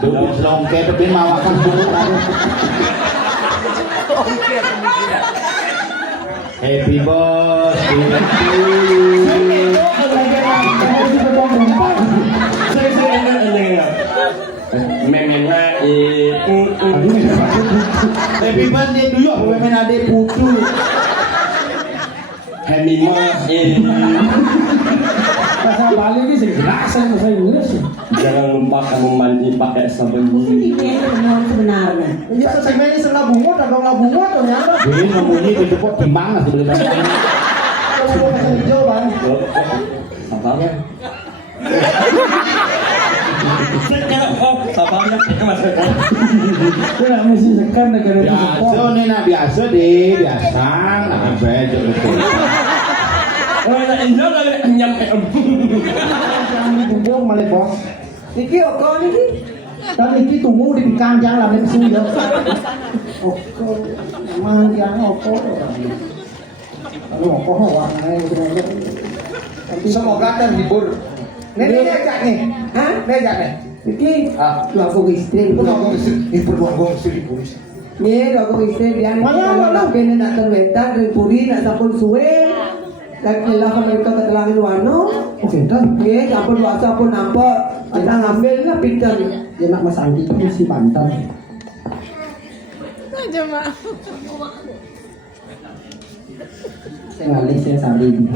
Duduk selongke tapi mawakan dulu. Happy birthday to you. Happy birthday to you. Memen ade putu. Happy birthday. Bahasa Bali ini sih bahasa Inggris. Jangan lupa kamu mandi pakai sabun gigi. Ini sebenarnya. Ya segmen ini sebelah bungut, abang bungut ternyata. Ini ngomongnya di depan gimana sebenarnya? Kalau bahasa hijau bang. Apa ya? Sapanya maksudnya. Tidak mesti sekan negara itu. Biasa nih nak biasa deh, biasa nak bejo itu. Oh, nak enjoy lagi nyampe. Kami tunggu malah bos. Iki kok niki? Dan iki tunggu di kanjang lah di sini ya. Oke, mang yang opo. Lalu opo warna itu. Semoga terhibur. Nih ajak nih. Hah? Nih ajak nih. Iki lagu istri. Lagu istri. Lagu istri. Nih lagu istri dia nih. Kalau tapi nak terwetan dari puri nak sampun suwe. Lagi lah kalau kita ketelangin wano. Oke, kan. Nih sampun wasa pun nampak. Kita ngambil lah pinter. Dia nak Mas Andi itu si Banten. Aja mak. Saya ngalih, saya salin.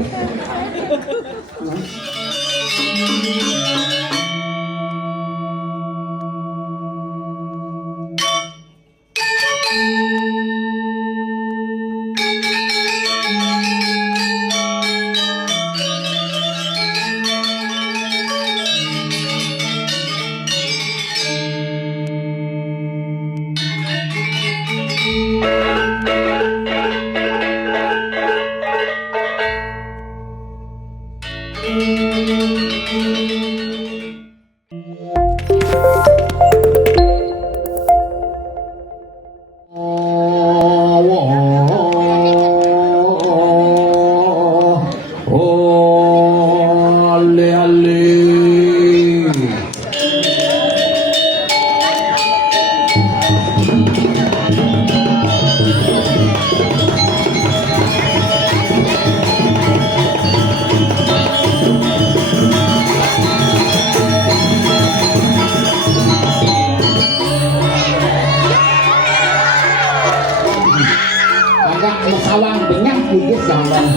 Sawang banyak gigit sawang.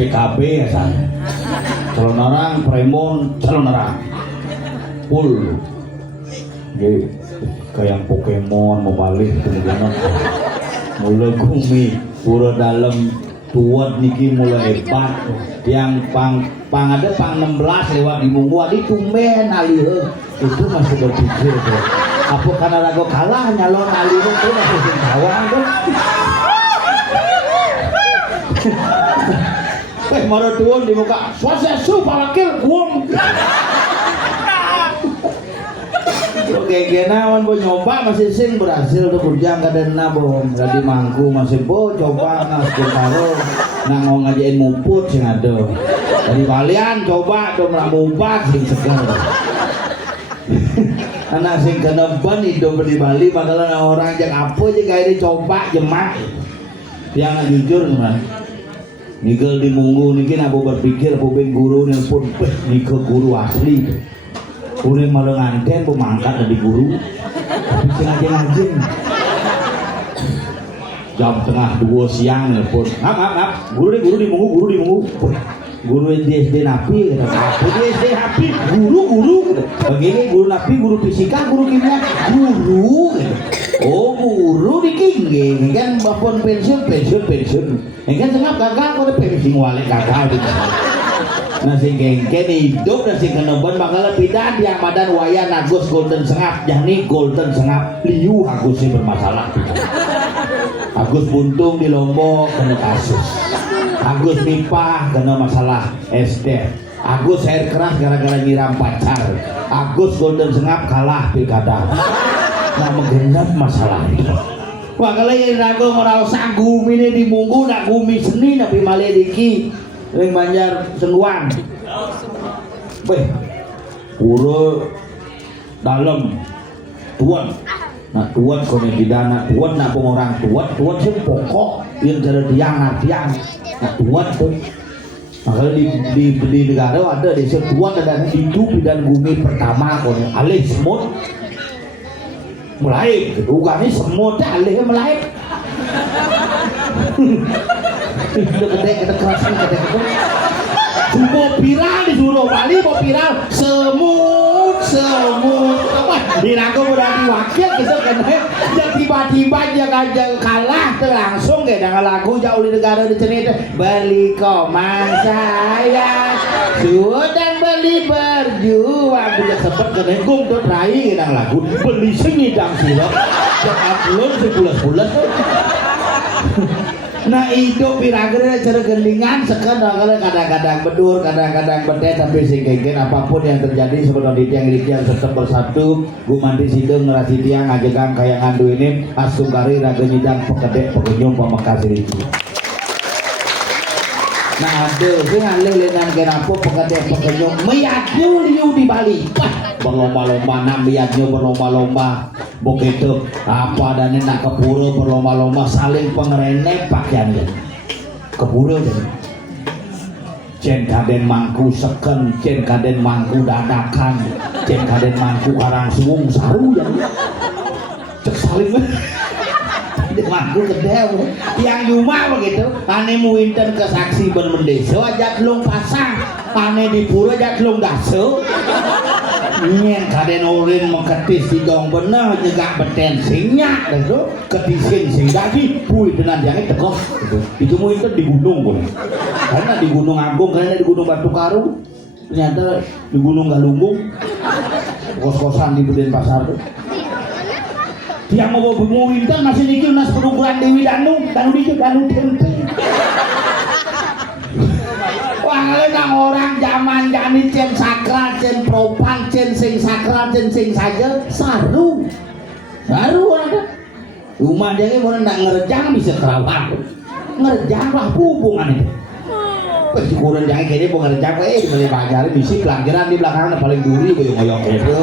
PKB ya san, calon orang, Premon, calon orang, full, jadi kayak Pokemon mau balik kemudian mulai gumi, pura dalam tuat niki mulai hebat, yang pang ada pang 16 lewat di Munggu, di tumben alih itu masih berpikir tuh, apa karena ragu kalah nyalon alih itu masih singkawang tuh. Maro tuon di muka, swastiastu palakil uang. Oke, genawan bo nyoba masih sing berhasil tuh kurjang kaden nabom, gadi mangku masih bo coba nas kentaro, nang ngajain mumput sing ada. Dari balian coba tuh nak mumpat sing segar. Anak sing keneban hidup di Bali, bakalan orang yang apa aja kayak dicoba jemak. Yang jujur teman. Nigel di Munggu niki aku berpikir aku ben guru yang pun nike guru asli tuh. Udah malah nganten pemangkat dari guru. Tapi ngaji jam tengah 2 siang pun. Maaf. Guru di Munggu. Guru SD Napi kata aku di SD Napi guru begini guru Napi guru fisika guru kimia guru gitu. sampun pensiun. Engke sengap gagal kok pensiun wale gagal. Nah sing kengken hidup dan sing keneben bakal pindah yang badan wayan Agus Golden Sengap Jani Golden Sengap Liu Agus sih bermasalah. Agus Buntung di Lombok kena kasus. Agus Nipah kena masalah SD. Agus air keras gara-gara nyiram pacar. Agus Golden Sengap kalah pilkada. Nah menggendap masalah itu. Wah kalau yang ragu moral sanggup ini di munggu nak gumi seni nabi malediki ring Banjar Sengguan. Beh, pura dalam tuan. Nah tuan kone pidana, tuan nak orang tuan sih pokok yang cara tiang. Nah tuan tuh. Makanya di negara ada desa tuan dan hidup dan bumi pertama kone alih semut mulai kedua ini semut alih mulai. Gede kerasan gede semua viral di Suro Bali mau viral semut apa diraku berarti wakil gitu kan ya tiba-tiba jangan kalah langsung kayak dengan lagu jauh di negara di sini beli komang saya sudah beli berjuang bisa sebut kena gum tuh rai dengan lagu beli sini dang silau upload sebulan nah itu piragere cara gendingan sekarang kadang-kadang bedur kadang-kadang bedet sampai singkengken apapun yang terjadi seperti tiang tetap bersatu gumanti sideng ngerasi tiang ngajegang kayangan du ini asungkari raga nyidang pekedek pekenyum pemekasan itu. Nah ada sing alih lengan kenapa pekedek pekenyum meyakul liu di Bali berlomba-lomba nambiatnya berlomba-lomba begitu apa dan nak kepura berlomba-lomba saling pengerenek pakaiannya kepura jadi cen kaden mangku seken cen kaden mangku dadakan cen kaden mangku karang suung saru jadi cek saling di mangku kedel yang cuma begitu ane muinten ke saksi bermendeso ajak lung pasang ane di pura ajak lung daso nyen kaden orin mengketis di dong bener nyegak beten singnya dan itu ketisin sing dadi pui dengan yang tekok itu muinten di gunung pun karena di Gunung Agung karena di Gunung Batu Karu ternyata di Gunung Galunggung kos-kosan di Denpasar tuh yang mau muinten masih dikit nas penukuran Dewi Danu tempe wah nang orang zaman jani cen sakral cen propan cen sing sakral cen sing saja saru orang rumah dia ini orang nak ngerjang bisa kerawat ngerjang lah hubungan itu pasti kurang jangan kayaknya mau ngerjang boleh belajar misi pelangkiran di belakang paling duri gue ngoyong itu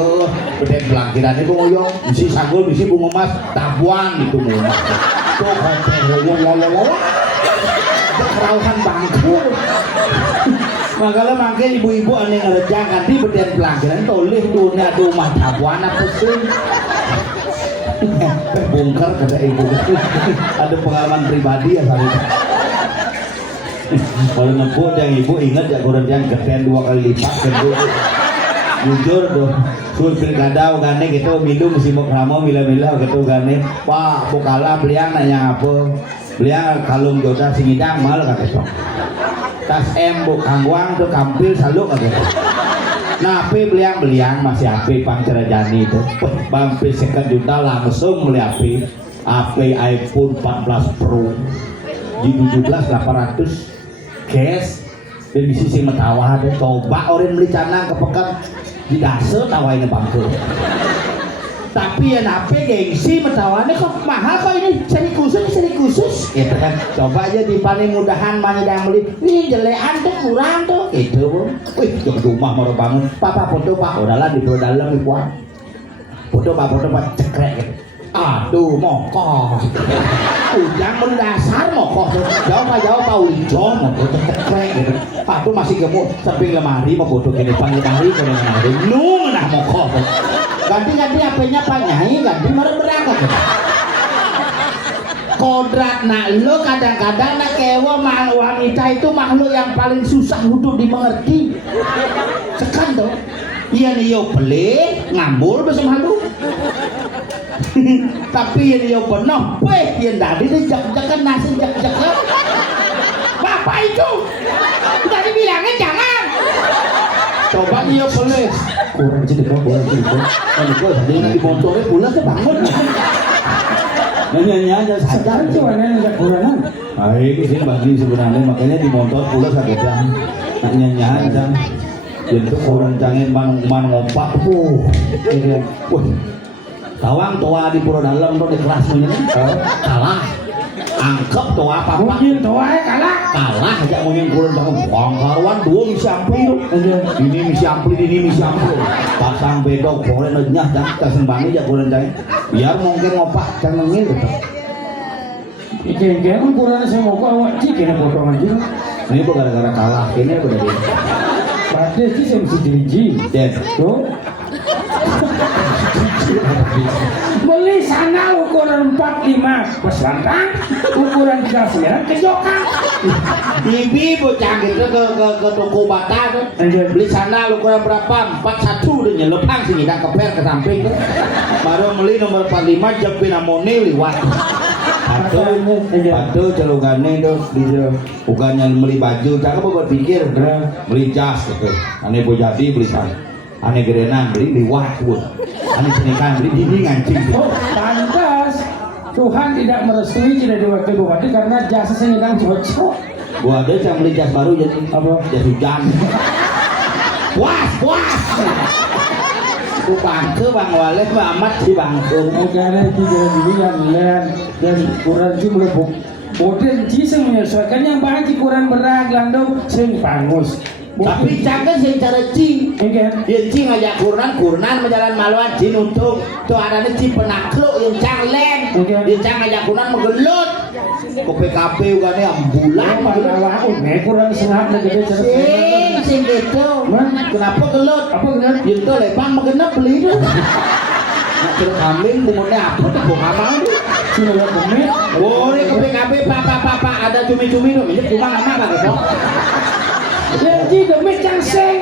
beda pelangkiran itu ngoyong misi sanggul misi bunga emas tabuan gitu mau tuh ngomong kerawatan bangku makanya makin ibu-ibu aneh ngerjang ganti beden pelanggaran toleh dunia rumah tabuan apa sih bongkar kata ibu ada pengalaman pribadi ya saya kalau ngebut yang ibu ingat ya kurang yang geden 2 kali lipat kedua jujur dong sul pilkada gane gitu minum si mokramo mila-mila gitu gane pak bukala beliang nanya apa beliang kalung jodoh singidang mal kata tas bu kangwang tuh kampil saluk aja. Nah api beliang masih api Pangcerajani itu bampir 2 juta langsung beli api iPhone 14 Pro di 17.800 cash dan di sisi metawa ada coba orang beli canang kepekan di dasar tawainnya bangku tapi ya nape gengsi metawannya kok mahal kok ini seri khusus gitu kan coba aja di paling mudahan mana yang beli ini jelean tuh kurang tuh gitu bu wih ke rumah mau bangun papa foto pak udahlah di dalam ibu foto pak cekrek gitu aduh mokoh ujang mendasar mokoh jauh pak ujong mokoh cekrek gitu pak tuh masih gemuk samping lemari mau foto gini panggil lemari kalau lemari lu nah mokoh ganti HP-nya Pak Nyai ganti berangkat kodrat nak lo kadang-kadang nak kewa wanita itu makhluk yang paling susah untuk dimengerti sekan tuh iya nih yo pelit ngambul bersama lu Tapi yang penuh peh yang tadi jak-jakan nasi jak-jakan. Bapak itu udah dibilangin jangan. Coba dia boleh. Kurang cedera boleh itu. Kalau kau tadi nanti motornya pulang ke bangun. Nyanyi aja saja. Cuma nanya kurang. Itu sih bagi sebenarnya makanya di motor pulang satu jam. Nyanyi aja. Itu kurang jangan man ngompak tuh. Wah. Tawang tua di pura dalam tuh di kelas ini kalah. Angkep tuh apa? Mungkin tuh kalah. Kalah aja mungkin kurang bangun karuan dua misi ampli tuh. Ini misi ampli, ini misi ampli. Pasang bedok boleh nyah jangan kesembangi aja kurang jangan. Biar mungkin ngopak jangan ngil gitu. Ikan kurang saya mau kau awak cik kena potongan juga. Ini bukan gara-gara kalah, ini udah dia. Pada sih saya mesti diriji. Yes. Tuh. Beli sana ukuran 45 pesantang, ukuran 39 ke Jokang. Bibi bocah gitu ke toko bata tuh. Beli sana ukuran berapa? 41 dia nyelupang sini dan keper ke samping tuh. Baru beli nomor 45 jepin amoni liwat. Atau celungannya tuh dia bukannya beli baju, jangan berpikir beli jas gitu. Aneh jadi beli sana. Aneh gedenan beli liwat pun. Aneh senikan beli dinding ngancing. Oh, pantas. Tuhan tidak merestui tidak diwakil bupati karena jasa saya yang cocok. Gua ada yang beli jas baru jadi apa? Jas hujan. Puas. Ku bangke bang Walid amat si bangke. Negara itu jadi dilihat dan kurang itu melepuk. Boten jiseng menyesuaikan yang banyak kurang berat landau sing pangus. Tapi jangan sing cara cing. Ya cing aja kurnan menjalan maluan cing untuk tuh ada nih cing penakluk yang canglen. Dia cang aja kurnan menggelut. Ke PKP juga nih ambulan. Malah kurang sengat negara cara. Sing gitu. Kenapa gelut? Apa gelut? Itu lepas mengenap beli itu. Nak terus kambing bumbunya apa tuh bunga mau tuh. Sudah bener. Oh ini ke PKP papa ada cumi-cumi tuh. Ini cuma apa gitu. Jadi demi cangseng.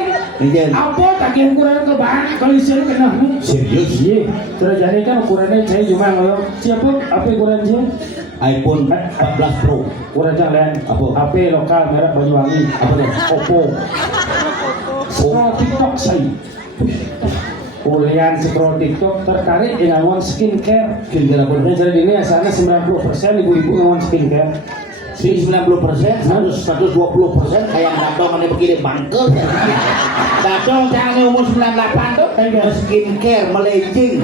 Apa tagihan ukuran ke bahan kalau isinya kena serius iya terus jadi kan ukurannya saya cuma kalau siapa apa ukurannya iPhone 14 Pro ukurannya lain apa HP lokal merek Banyuwangi apa tuh Oppo scroll TikTok saya kuliah scroll TikTok tertarik dengan one skincare apa dan jadi ini asalnya 90% ibu-ibu dengan skincare si 90%, 120% kayak datang ini begini bangkel. Datang jangan umur 98 tuh, skincare melejing.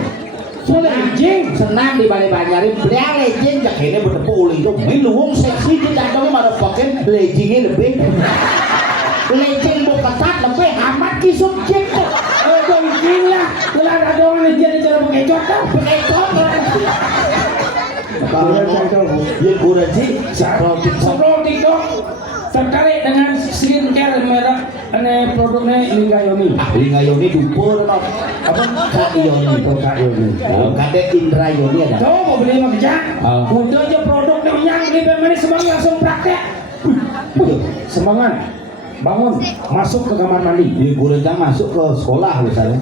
Senang di Bali Banjarin, beli lejing, jak ini bertepul itu. Minum seksi di datangnya malah pakai lejingnya lebih. Lejing bukan ketat lebih amat kisut cek. Mungkin lah, kalau ada orang jadi cara pakai cotok. Ya kurang sih, Scroll TikTok tertarik dengan skincare merek aneh produknya Lingayoni. Lingayoni dupur apa Kak Yoni atau Kak Yoni? Kadek Indra Yoni ada. Coba mau beli mah kerja. Udah aja produknya yang di pemain semangat langsung praktek. Semangat bangun masuk ke kamar mandi. Di kurang masuk ke sekolah misalnya.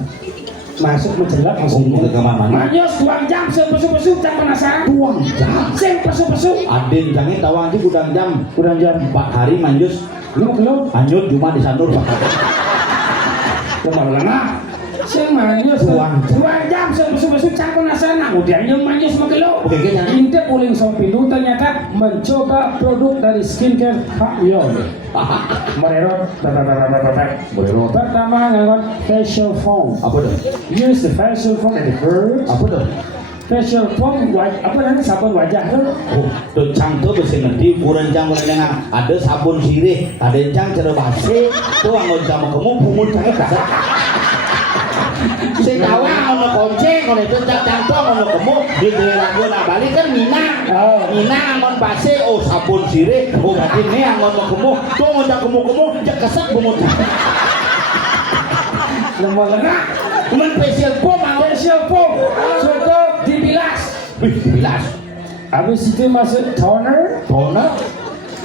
Masuk menjelak masuk ke kamar mandi. Manyos 2 jam sepesu-pesu tak penasaran. 2 jam. Sepesu-pesu. Adin jangan tawang sih gudang jam 4 hari manjus. Lu Anyut cuma disandur Pak. Cuma lama. Sing manyos 2 jam sepesu-pesu tak penasaran. Kemudian yang manyos magelo. Intip uling Sopindo ternyata mencoba produk dari skincare Kak Yoni. Mererot. Pertama nganggon facial foam. Apa tuh? Use the facial foam at the first. Apa tuh? Facial foam apa namanya sabun wajah tuh? Oh, tuh cang tuh bisa nanti kurang jangan ada sabun sirih, ada cang cara basi, tuh anggon sama kamu pungut cangnya kasar. Si tawa ono konceng, ono itu cang tuh ono kamu di daerah nak balik kan Mina anggon basi, oh sabun sirih, oh berarti ini anggon kamu, tuh ngajak kamu jak kesak pungut. Lemah lengah. Cuman facial foam, Contoh dibilas. Dibilas. Habis itu masuk toner.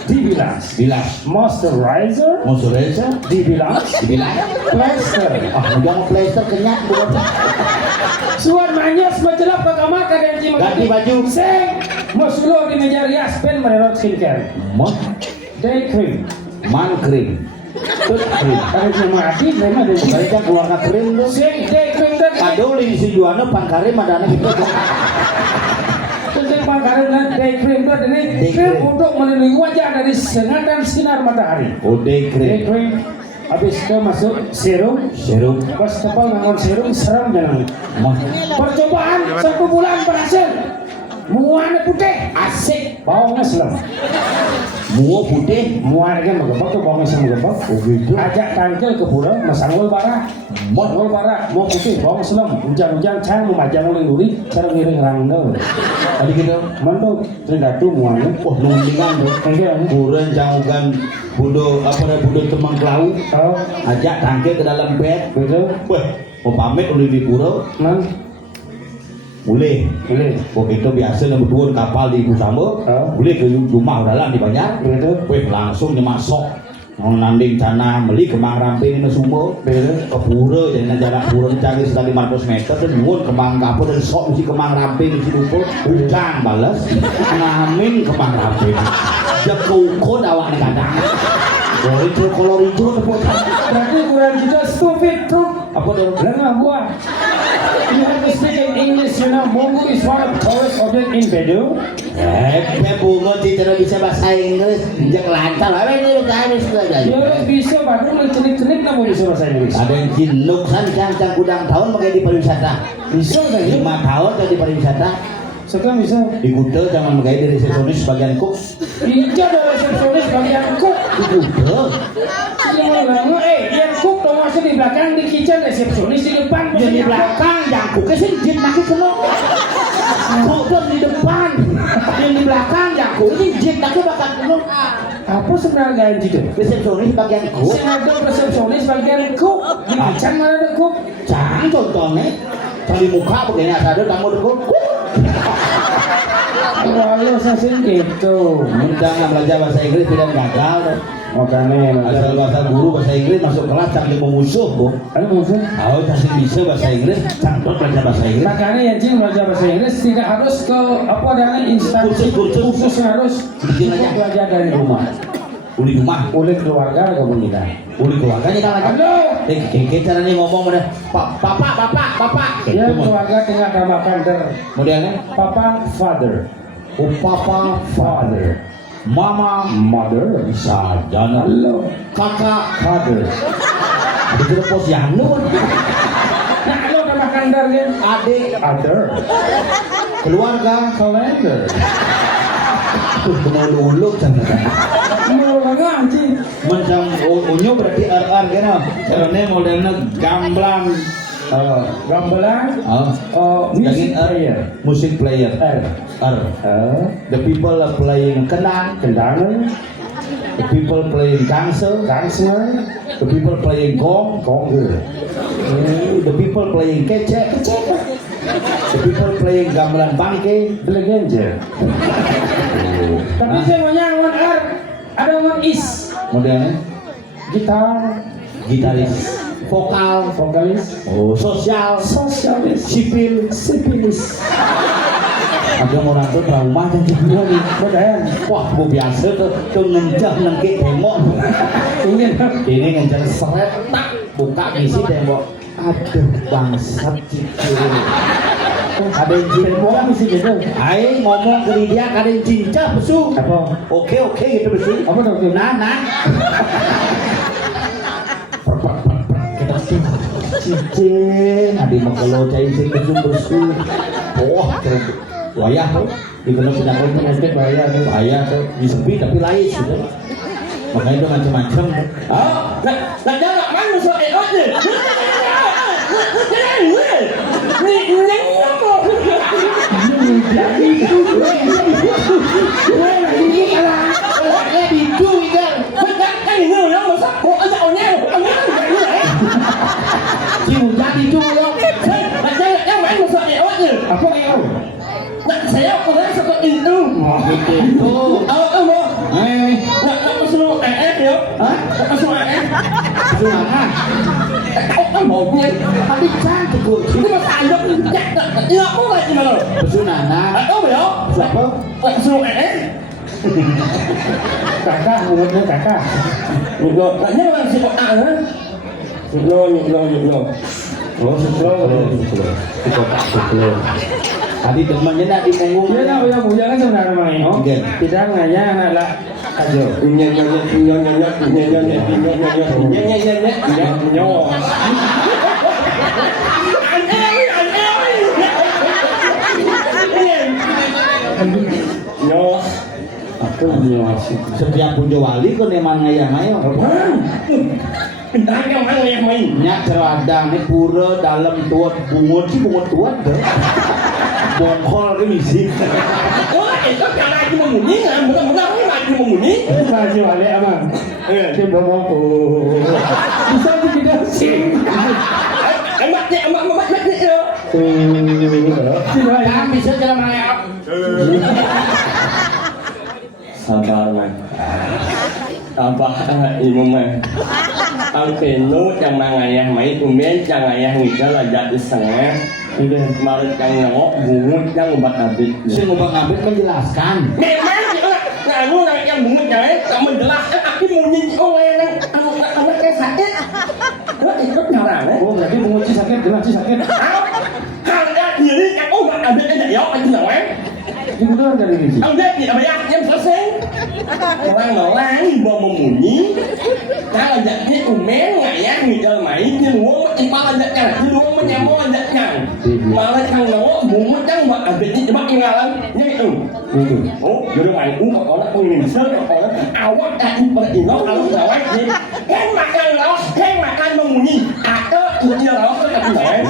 dibilang bilas, moisturizer, moisturizer, dibilang dibilang, plaster. jangan plester kenyat buat Suan manyas majelap ke kamar kadang cima ganti baju, sing mosulo di meja rias pen menurut skincare mah, day cream man krim, tut krim, ada cuma adi memang ada mereka keluarga krim tuh, sing day cream dan kadoli di Juana pangkarim ada anak itu, sing pangkalan dan day cream itu ini Day krim cream. untuk melindungi wajah dari sengatan sinar matahari. oh day Day krim, cream habis itu masuk serum. serum, Pas tepal ngangon serum serem jangan. mah, Percobaan 1 bulan berhasil. Muanya putih, asik, baunya selam. mua putih, Muanya kan menggebak tuh baunya sama menggebak. oh gitu, Ajak tangkel ke pura, masanggol bara. Manggol bara, mau putih, baunya selam. Hujan-hujan cang memajang oleh duri, cara ngiring rangdel. tadi gitu, Mantu, terdatu muanya. wah nunglingan tuh, Tangkel, kurang jangan budo apa ada budo temang kelau, tahu, ajak tangke ke dalam bed, betul, wah, mau pamit udah di pura, man, boleh. boleh, Waktu itu biasa nak berdua kapal di Kusama, boleh ke rumah dalam di Banjar, betul, weh langsung nyemasok, nanding tanah, beli kemang rampe ini semua, betul. ke pura, jadi nak jalan pura cari sekali 500 meter, dan nyuwun kemang kapal dan sok mesti kemang rampe di situ, hujan balas, ngamin kemang rampe, dia kukun awak ni kadang, kolor hijau tu Berarti kurang kita stupid tuh. apa tu? Lengah buah. You have to speak in English, you know. Mongo is one of the tallest object in Bedu. Bunga tidak bisa bahasa Inggris, jangan lancar, apa ini bahasa saja. Ya harus bisa, baru mencenik-cenik lah mau bisa bahasa Inggris. Ada yang jinuk cang kudang tahun pakai di pariwisata, Bisa kan ya? 5 tahun jadi di pariwisata, Sekarang bisa. di Kuta jangan pakai di resepsionis bagian cook, Ija ada resepsionis bagian cook. di Kuta, Yang yang cook tuh masih di belakang di kitchen, resepsionis di depan. jadi di belakang yang cooknya sih jin lagi semua, Kuta di depan, yang di belakang yang cook ini jin lagi bakal semua, Apa sebenarnya gaji itu? resepsionis bagian cook, Senada resepsionis bagian cook. Di kitchen mana ada cook? cang contohnya, cari muka begini ada kamu di cook. Walau saya gitu. Jangan belajar bahasa Inggris tidak gagal. Makanya Asal bahasa guru bahasa Inggris masuk kelas cari memusuh, bu. ada musuh. Tahu masih bisa bahasa Inggris, cantik belajar bahasa Inggris. Makanya yang cing belajar bahasa Inggris tidak harus ke apa namanya instansi Kursus. khusus yang harus Bikin aja. belajar dari rumah. Uli rumah, Oleh keluarga komunitas. uli keluarganya kan lagi. Halo. Kita caranya ngomong mana? Bapak. Ya keluarga tinggal namakan der. Modelnya, Papa father, oh papa, father, mama, mother, sarjana, halo, kakak, father. itu pos yang nun, Nah halo namakan der ya. adik, Other, keluarga, calendar. tuh kena lulu cantik. Mau ngaji. Macam unyu berarti RR kena, karena modelnya gamblang. Gambaran. Music Music player. Music player. R. R. The people are playing kendang. Kendangan. The people playing gangsel. Gangsner. The people playing gong. Gonger. The people playing kecek. The people playing gamelan bangke. Belegenjer. Tapi saya maunya one R. Ada one is. Modelnya Gitar. gitaris, vokal, Vokalis. oh sosial, Sosialis. sipil, Sipilis. ada orang tuh trauma dan juga nih. Modern. Wah, bu biasa tuh ngencah nengke tembok. Ini ngencah seret tak buka isi tembok. Aduh bangsat cicil. Ada yang Tembok mesti gitu. Aing ngomong ke dia ada yang cincah besu. Apa? Oke gitu besu. Apa tuh? Nah. Kita tuh cicing. Adi makalo cai sing besu. Wah, wayah tuh. Dikena penyakit bahaya tuh. Di sepi tapi lain gitu. Makanya itu macam-macam. Ah, nak jarak mana so aja. Apa yang? Saya pernah seperti itu. Gitu. Nggak pesuruh ya? Hah? Pesuruh Sunangan. Kan baunya. Tapi cantik gue. Ini mas ayam ya mau lagi mana? Sunangan. Tahu ya? Siapa? Pesuruh Kakak, mulutnya kakak. Nyulo, nggaknya orang si kota kan? Nyulo. Oh, sebelum. Di kota Suklo. Tadi temannya nak di punggung. Dia nak punya punya kan sebenarnya main. Oh, tidak nganya anak lah. Ajo. Aku nyosik. Setiap punya wali kok neman ngayang-ngayang. Pindahan yang mana yang main? Nyak celadang ini pura dalam tuat bungut sih bungut tuat deh. Bongkol ke misi. Oh, itu karena lagi memunyi kan? Benar-benar lagi memunyi. Baju balik amang. Dia bawa aku. Bisa tidak sing. Emak ya. Kan bisa jalan raya. Sabar man. Abah ibu man. Ang pinu yang mangayah mai tumben yang ayah ngida lajat di setengah. Kemarin yang nengok bungut yang obat abit. Si ngubah ngabit menjelaskan. Memang nganu yang bungut ya, tak menjelaskan. Aku mau nyanyi yang anak sakit. Ikut ngarang Oh, berarti menguci sakit, jelas sakit. Harga diri yang obat abit aja ya, aku nggak. Itu betul dari ini. Ông biết gì ở đây em sẽ xem Orang orang mau memunyi Kalau jadi umen ngayah ngidal mai Jenuang impal aja kan Jenuang menyamuk aja kan Malah kang nawa bumut yang buat abis ini Coba ingalan Yang itu Oh jadi mày cũng có là mình sớm có awak tak pada ingat alam awak ni kan makan laos kan makan memunyi ada dia laos tak benar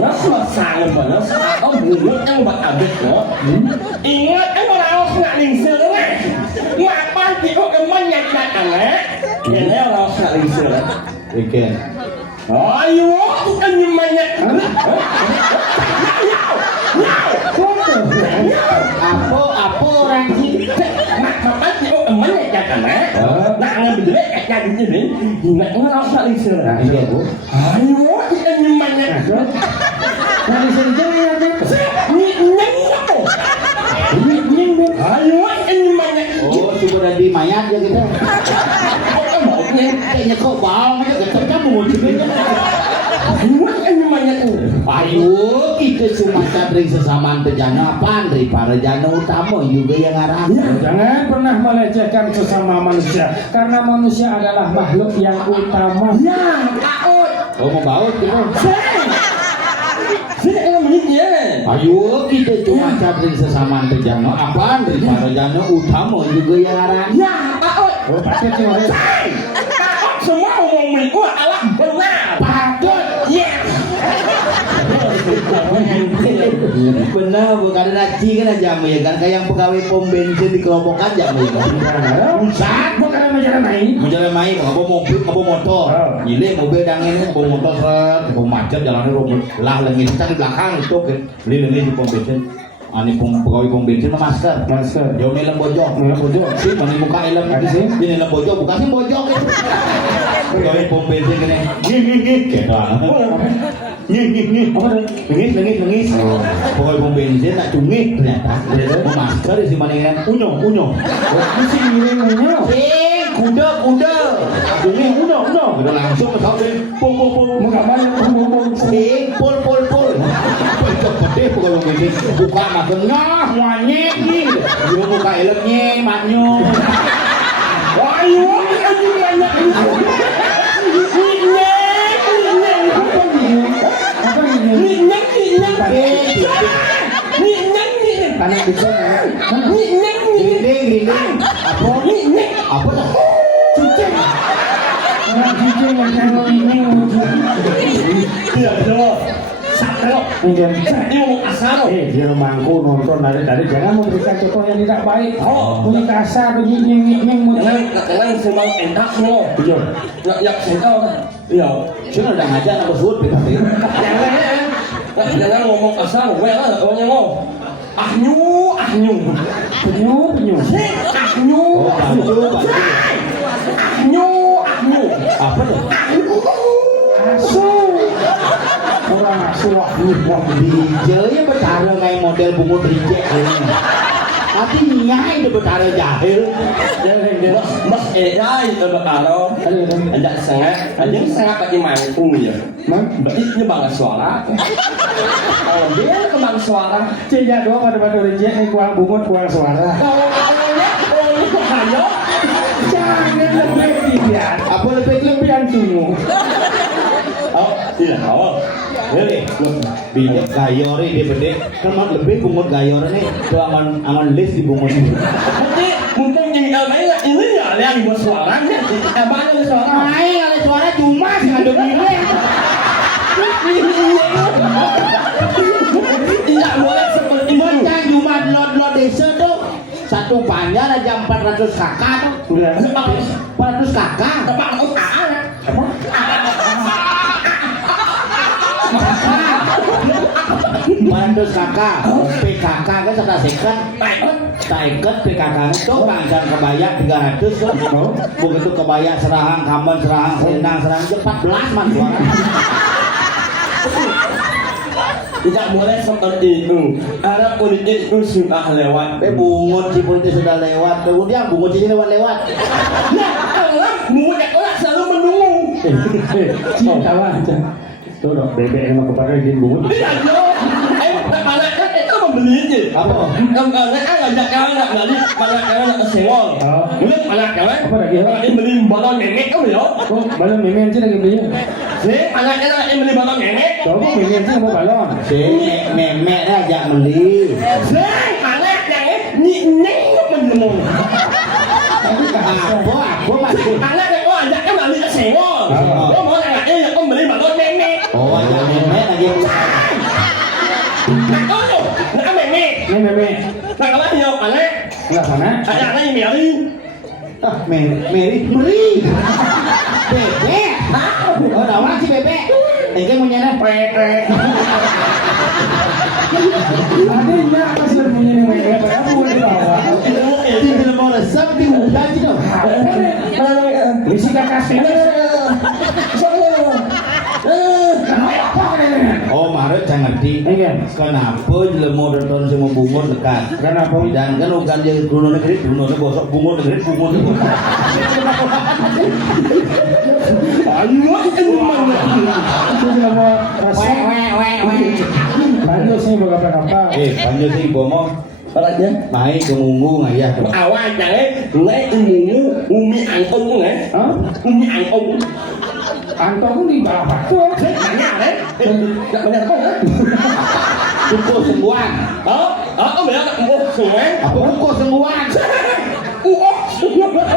nó sang mà nó có buồn ăn bật abis đó ingat anh mau laos nak lingsir đó nè mà ban chỉ có cái món nhặt nhặt ăn á thì nếu laos nak lingsir đó Weekend. ayo anh như mày nhặt Apa orang sih? Mak bapak itu temennya jangan nak ngambil duit kayak gini nggak ngerasa saling serah Iya bu. ayo kita nyemannya Dari sini jangan ya, ayo kita nyemannya Oh sudah di mayat ya kita. apa maunya Kayaknya kok bawang aja ketok kamu mau juga. ayo kita nyemannya Ayo kita cuma dari sesamaan tejana apa dari para jana utama juga yang arah. Jangan pernah melecehkan sesama manusia karena manusia adalah makhluk yang utama. ya paut Oh mau baut gitu. saya yang menitnya Ayo kita cuma dari sesamaan tejana apa dari para jana utama juga yang arah. ya paut Oh, pasti cuma paut semua ngomong milik gua adalah benar Patut. yes Benar bukan naci kan aja ya kan kayak yang pegawai pom bensin di kelompok aja ya kan. saat bukan majalah main. Jalan main nggak mobil nggak motor. Gile mobil dangin nggak motor seret nggak macet jalannya rumput lah lagi kita di belakang itu kan lili di pom bensin. Ani pegawai pom bensin masker. Jauh nih lembojok. Sih mana muka elem Ada sih. ini lembojok bukan sih bojok itu. Pegawai pom bensin gini. Kita. Apa tuh? Lengis. Pegawai pom bensin nak cungit ternyata. Masker di mana ini? Unyo. Mesti ngiringnya. Kuda. Cungit unyo. Kita langsung ke sana. Pom. Muka banyak pom. Pol. Gede pegawai pom bensin. Buka makan wanyek nih. Dia buka eloknya matnya. ayo kita nyemannya Karena bisa Grinding. Apa dah? orang jijik yang ini. Dia mangku nonton dari tadi jangan memberikan contoh yang tidak baik. Bunyi kasar, bunyi nyeng. Jangan semang enak semua. Iya. Yak saya tahu kan. Iya. Cuma udah ngajar anak besut PKP. Jangan ngomong kasar, gue lah orangnya mau. Ahnu. Penyu. Ahnu. Oh, bantu. Ahnu. Apa tuh? Asu. Orang asu wah Dijaya betara kayak model bungut rejek ini. Tapi nyai udah betara jahil. Mas AI itu berkaro. Ada sangat pakai mangkung ya. Berarti dia bangga suara. Kalau dia kembang suara. Cija dua pada rejek nih kuang bungut kuang suara. Kalau ayo. Jangan lebih dia. Apa lebih-lebihan Tunggu. Oh, tidak tahu. Ini bungut gayor ini bede. Kan lebih bungut gayor ini tuh aman list di bungut ini. Nanti mungkin jadi main ini ya yang buat suaranya. Mana suara? Main ada suara cuma ada gini. Tidak boleh seperti itu. Bocah cuma lot desa tuh satu panjang aja 400 kakak tuh. 400 kakak. Apa? 400 kakak. PKK kan serta seket. Taiket PKK itu bangsan kebayak 300 tuh. Begitu kebayak serahang kamban serahang selendang serahang 14 man suara. Tidak boleh seperti itu. Karena politik itu sudah lewat. Bungut si politik sudah lewat. Kemudian bungut si lewat. Ya, orang muda orang selalu menunggu. Cinta aja. Tuh dong, bebek yang mau kepada gini bungut. Tidak dong. Mana kan itu membelinya. Apa? Karena ngajak kawan nak balik, mana kawan nak senggol. Mungkin mana kawan? Apa lagi? Ini beli balon memek kamu ya? Oh, balon memen sih lagi beli. Mana kawan yang beli balon memek? Coba memen sih mau balon. Si memek ajak beli. Mana yang ini menjemur. Apa masih? Anak yang kau ajak kan balik senggol. Kau mau anaknya yang kau beli balon memek. Oh, ajak memek lagi. Nak kau tu, nak memek. Ini memen. Nak kalah yo anak. Enggak sana. Anaknya yang Mary. Ah, Mary. Bebek. Oh, dah orang si bebek. Engke mau nyana pek. Adanya masih punya memen. Apa boleh bawa? Di film mau resep di udah gitu. Misi kasih. Oh, Maret jangan ngerti. Enggak. Kenapa jelema nonton semua bungut dekat? Kenapa? Dan kan ugan dia Bruno negeri, Bruno bosok bungut negeri, bungut. Ayo, itu mana? Itu nama rasa. Banyak sih berapa-apa. Panjang sih bomo. Aja. Naik ke munggu ngayah. Awal jangan naik ilmu umi angkong tu kan? Umi angkong. Antong di bawah tuh. Banyak kan? Tak banyak apa kan? Kuku sembuhan. Oh banyak tak buah semua. Apa kuku sembuhan? Kuku di mana?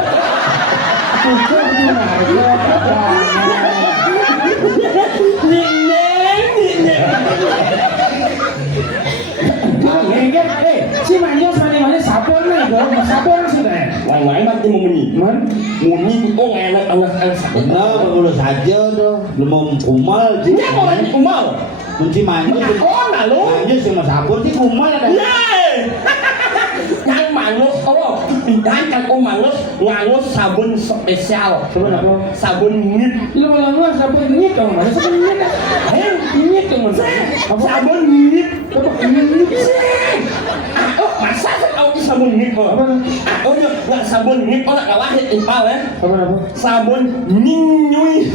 Enggak, si Manjos mana sabun nih, dong, sabun sudah. Lain-lain macam mumi. Mumi itu anak-anak sakit. Nah, berbulu saja tuh. Belum kumal sih. Ini apa lagi kumal? Kunci manjus. Mana lu? Manjus sama sabun sih kumal ada. Yang manus, oh, dan kan manus ngangus sabun spesial. Sabun apa? Sabun nyit. Lu malah sabun nyit dong, mana sabun nyit? Nyit dong, sabun nyit. Nyit. Oh, masa kau sabun nyit kok? Oh, dia nggak sabun nyit, kau nak ngalahin impal ya? Sabun apa? Sabun nyuy.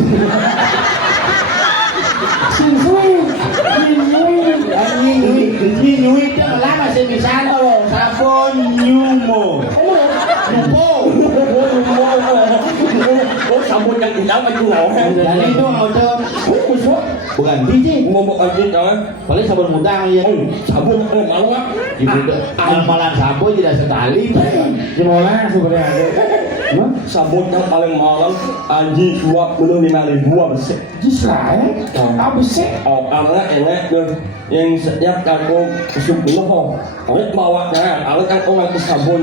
Nyui itu malah masih bisa loh. Sabun nyumo. Oh, sabun yang tidak macam mana? Dan itu mau tuh bukan biji. Mau buat anjing kan? Paling sabun muda ya. Sabun malu ah. Amalan sabun tidak sekali. Gimana sebenarnya ada? Sabun yang paling malam anjing 25.000 bersih. Jisrael, apa sih? Oh, karena enak tuh yang setiap kali masuk dulu kok, bawa kan, kalau kan kau nggak sabun.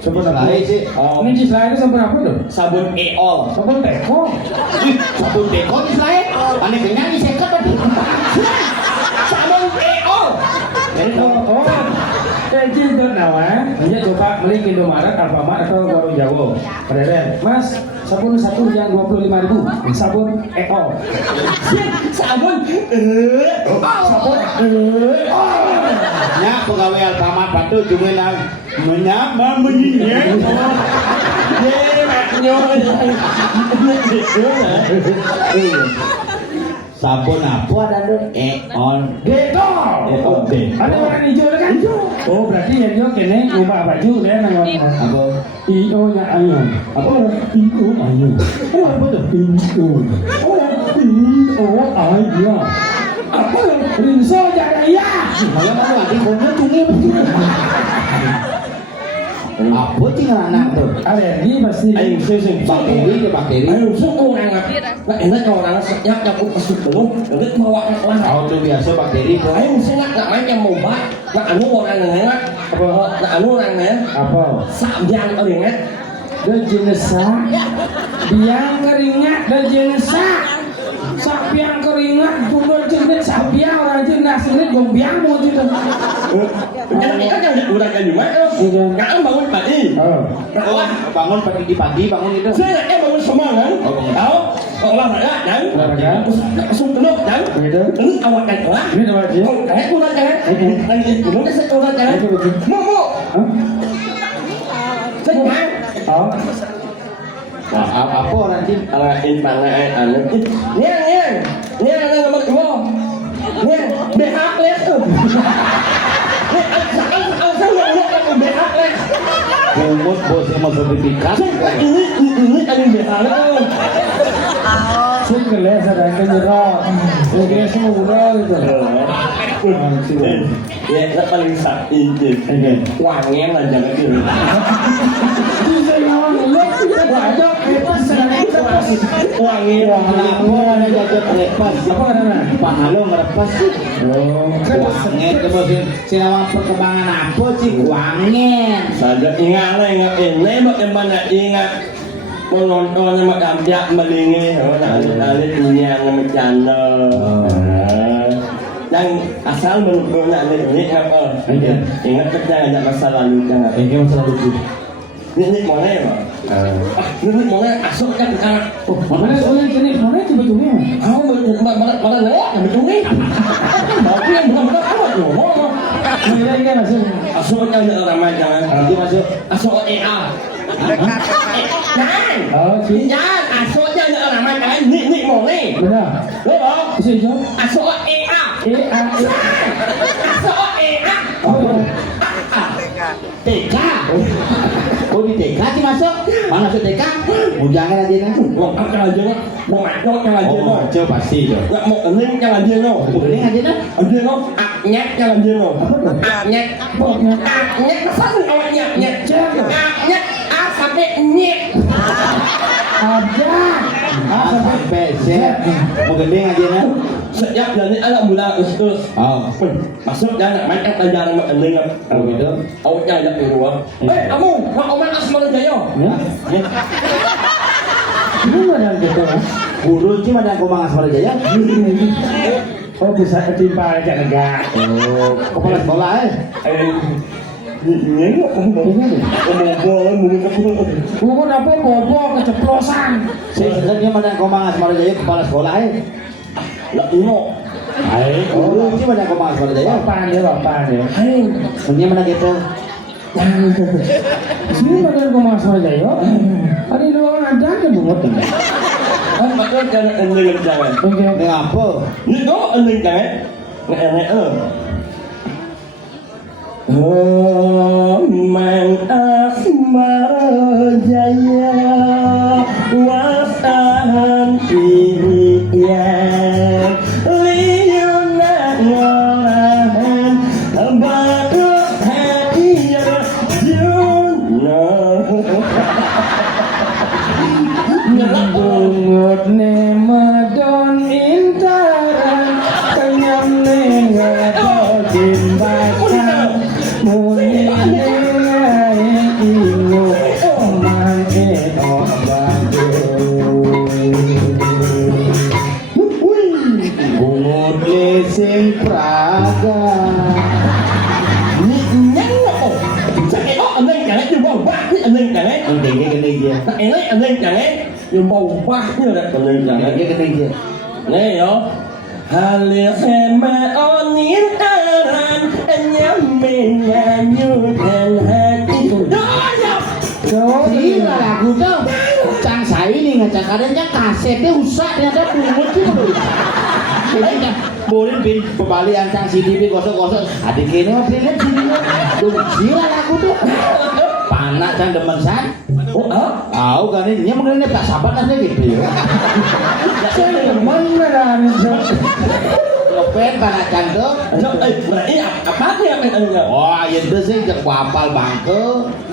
Sabun apa sih? Oh, Ini Jisrael itu sabun apa tuh? sabun eol. Sabun teko. Sabun teko di selain. Aneh kenyang di seket tadi. Sabun eol. Oh, Cinta nawa, hanya coba beli ke Indomaret, Alfamart atau Warung Jawa. Keren, Mas. Sabun satu yang 25.000. Sabun EO. Sabun. Sabun Nya pegawai Alfamart batu juga nang menyapa menyinyek. Ye maknyo. Sabun apa ada tuh? Eon. Deto. Oke. Ada warna hijau kan? Oh berarti yang hijau kene ubah baju deh nang Apa? IO nya ayo. Apa? IO ayo. Apa tuh? IO. Oh, IO ayo. Apa? Rinso Jaya. Kalau mau lagi kono cungi begini. Apa sih anak tuh? Alergi pasti. Ayo sing Bakteri ke bakteri. ayo sok orang nak enak orang setiap aku masuk dulu nggak bawa orang Oh itu biasa bakteri tuh. ayo sing nak main yang mau bak nak anu orang enak apa nak anu orang enak Apa? sambiang enak Dan jenazah biang keringat dan jenazah sapiang keringat tunggal cendet sapiang orang jenazah senit gombiang mau gitu. kan yang udah kan gimana nggak bangun pagi Oh. Oh, bangun pagi bangun itu. saya nak bangun semangat tahu olahraga dan Olahraga. langsung peluk dan Begitu. ini awak kan lah Ini apa sih? kayak kurang jangan lagi kemudian saya kurang jangan mau Hah? saya Oh. Apa orang sih? alain panai anu ini anak nomor 2 ini behak les tuh ini asal nggak behak les Umut bos yang mau sertifikat. ini ada behak les Sing keles ada yang nyerot. Keles semua udah gitu. ya nak paling sakti wangen aja nggak gitu Bisa ngawang lihat wajah bebas wangen Kenapa orang jatuh lepas? Apa namanya? Pahalo ngerepas sih. Oh. Wangen terus sinawang perkembangan apa sih? Wangen. saja ingat ini bagaimana ingat penonton yang macam melingi alit yang bercanda yang asal menurutnya ini apa ingat kerja ada masa lalu jangan Ini masalah lucu. ini mana ya pak ini mana asal kan anak Mana soalnya kini mana coba-coba. kau mana lewat yang betul nih tapi yang benar-benar awak loh Ini kan masih. asal kan ramai jangan Jadi masuk. asal EA jangan Oh, sih. jangan asal jangan ramai jangan ni mau nih Benar. lo Bisa hijau. asal EA asal EA TK. Oh di TK sih masuk. Mana masuk TK? Mau jangan aja nanti. mau apa aja nih mau ngacok yang aja Oh lo baca pasti tuh. nggak mau ening yang aja lo Ini aja nah. aja lo aknyek yang aja lo aknyek aknyek masa awak nyek aknyek a sampai nyek Ada. Sampai siap. Mau gendeng aja nah. setiap jadi anak muda terus Oh. masuk jangan main pelajaran ening Oh gitu. awaknya ada di luar kamu mau oman asmal jaya Ya. Ini mana gitu? Guru sih mana kau mangas pada jaya? Oh bisa ketimpa aja negara. Oh, kepala sekolah ini Bukan apa bobo keceplosan. Sebenarnya mana kau mangas pada jaya kepala sekolah lah ino Guru sih mana kau mangas pada jaya? Bapak dia. Punya mana gitu? Sini badan kau masuk aja yo. Ada dua orang ada ke bungut ini. kan makanya jangan ening jangan Oke. Ini apa? itu ening jangan enek Man asmara jaya wasahan iya liuna ngolahan abadut hadiah juna Bungut ne madon intaran kenyam ne ngadojin baca chẳng ấy Anh tiền cái này kia. anh ấy anh ấy chẳng ấy như bầu quá như là còn lên chẳng ấy Cái này kia. này đó Hale mà on nín aran anh nhắm mình nhà như thèn hati đó Iya lah lagu tuh. Cang saya ini ngajak adanya kasetnya usah ternyata pungut gitu. Jadi Boleh pin pembalian sang CD gosok-gosok. Adik ini mah prilet CD-nya. Tuh gila lagu tuh. Panak can demen san. oh đó Tahu kan ini mungkin ini tak sahabat aja gitu ya. mana dah nih? Ngepet panak can tuh. nó berarti apa sih yang anh nhớ Wah, itu sih jak hafal bangke.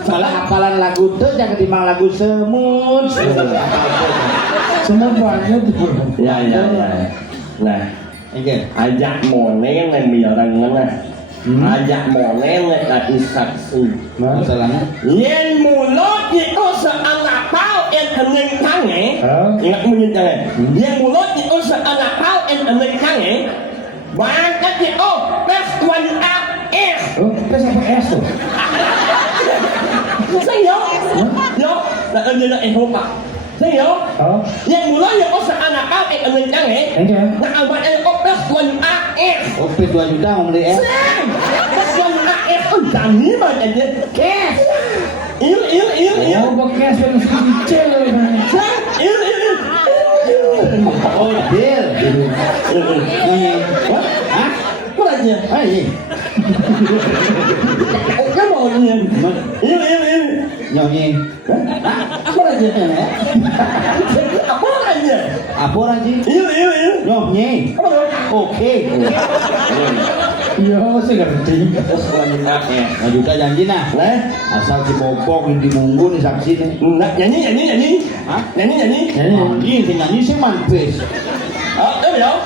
Malah hafalan lagu tuh jangan ketimbang lagu semut. Semua banyak tuh. ya ya ya nah Oke. ajak monen này mì ở đằng này ajak monen này là đi saksi Masalahnya Yen mulut itu seanak pau en ening kange. Ingat menyin jangan. Yen mulut itu seanak pau en ening kange. Bangkat di oh, best one up is. Oh, itu sampai S tuh. Saya yo. Yo, là ơn như là em hôn mà. Saya yo. Oh, Yen mulut itu seanak pau en ening kange. enggak. Nah, awak en oh best one up is. OP 2 juta mau beli es. Best one up is. Oh, jangan ni mah jadi. Kes. Il. Oh, bekas yang kecil. Il. Oh, deal. Nyanyi. Hah? Apa lagi? Ayo. Oh, kamu mau nyanyi? Il. Nyanyi. Apa lagi? Apa lagi? Apa lagi? Il. Nyanyi. Apa lagi? Oke. Iya, saya ngerti. Terus lanjutnya. Nah juga janji nah. Nah, Asal si Bopok di Munggu nih saksi nih. nyanyi. Hah? Nyanyi. Nyanyi, si nyanyi sih manpes. Oh, dia belum.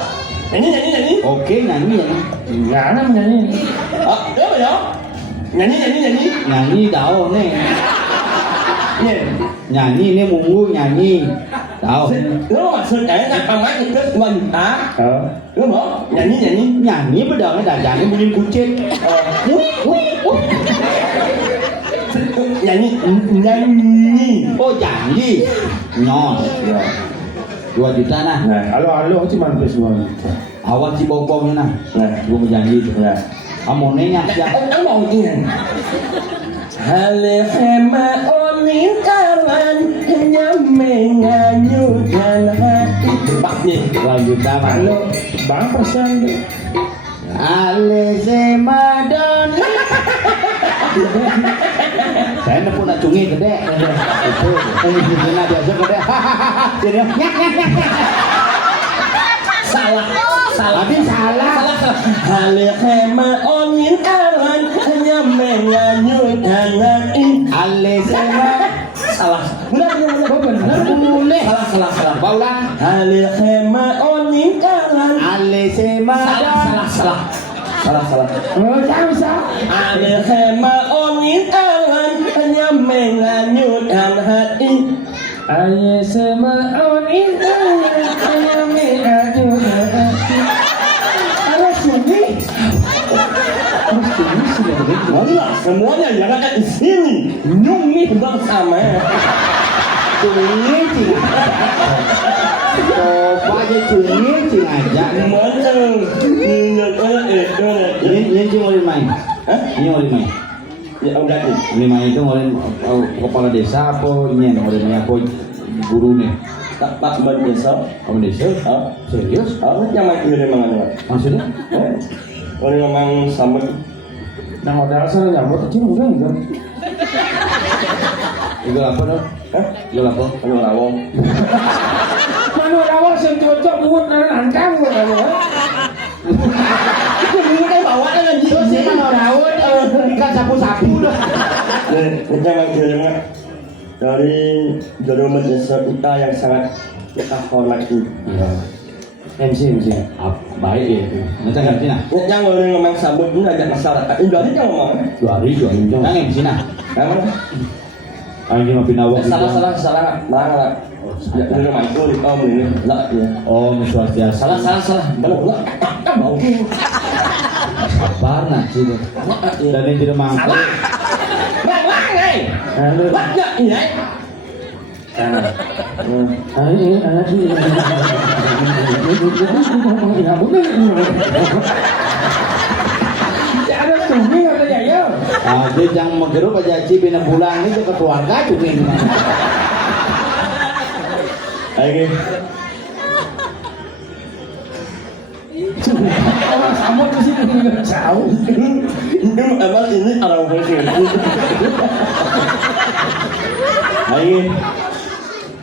Nyanyi. Oke, nyanyi ya. Nggak ada menyanyi. Oh, dia belum. Nyanyi. Nyanyi tahu nih. Nè, Nyanyi nih Munggu nyanyi. Tahu. nếu mà sư trẻ đặt bằng máy thì kết mình á, Oh. đúng không? Nyanyi. Nyanyi bedangnya dajangnya bunyi kucing. Nyanyi. Oh janji. Nyos. 2 juta nah. Nah, Halo, cuma semua. Awan si Bopok nah. nah, Gua mau janji tuh. nah. Kamu nanya siap. Ông mong gì nè? Hale hema onin karan nyame nganyu dan hati bak gì? 2 juta Pak. Halo, bang persen deh. Ale semadon. Saya nepu nak cungi gede. Itu. Ini biasa gede. Jadi nyak. Salah. Tapi salah. Hale hema onin karan nyame nganyu dan hati. Ale semadon. Salah. Benar. Oh, benar. Boleh. Salah. Paulang. Hale hema onin karan. Ale semadon. Salah. Oh, jangan usah. Ada hema onin aran hanya menganyutkan hati. Ayo sama onin hanya mengadu hati. Ada sini. Sini sudah begitu. Mana semuanya yang ada di sini nyumi bersama. Cungi cing. Coba aja cungi cing aja. Mana Ini cing mau main. Hah? Ini mau main. Ya udah nih. Lima itu ngolin kepala desa apa ini ngolin apa guru nih? Tak besok. Kamu desa? Oh, Serius? yang main ini mana? Maksudnya? Oh, ini memang sama. Nah, modal sana nyambut kecil udah enggak. Itu apa dong? Hah? Itu apa? Anu rawong. Mana rawon sing cocok buat nanan kamu kamu. Ini kan bawa dengan Terus sih jiwa. mana rawon ikan sapu-sapu dong. Nih, jangan kira dari Jodoh Desa kita yang sangat kita hormati. MC. Baik ya itu. Nanti ngerti nah. Yang orang ngomong sabut ini agak masyarakat. Ini jadi jangan ngomong. 2 hari. Yang MC nah. Emang Ini mah pinawak. salah. Banget. Ya, ini rumah itu di kaum ini. Lah ya. Oh, Swastiastu. Salah. Benar. Tak mau. Sabar nak sih. Dan yang tidak mangkuk. Salah. Bang, Banyak ya. Ada tumi ada ya. Dia yang menggerup aja cipin bulan itu ke keluarga juga ini. Oke. Orang sama di sini nggak jauh. Emang ini orang kecil. Hai.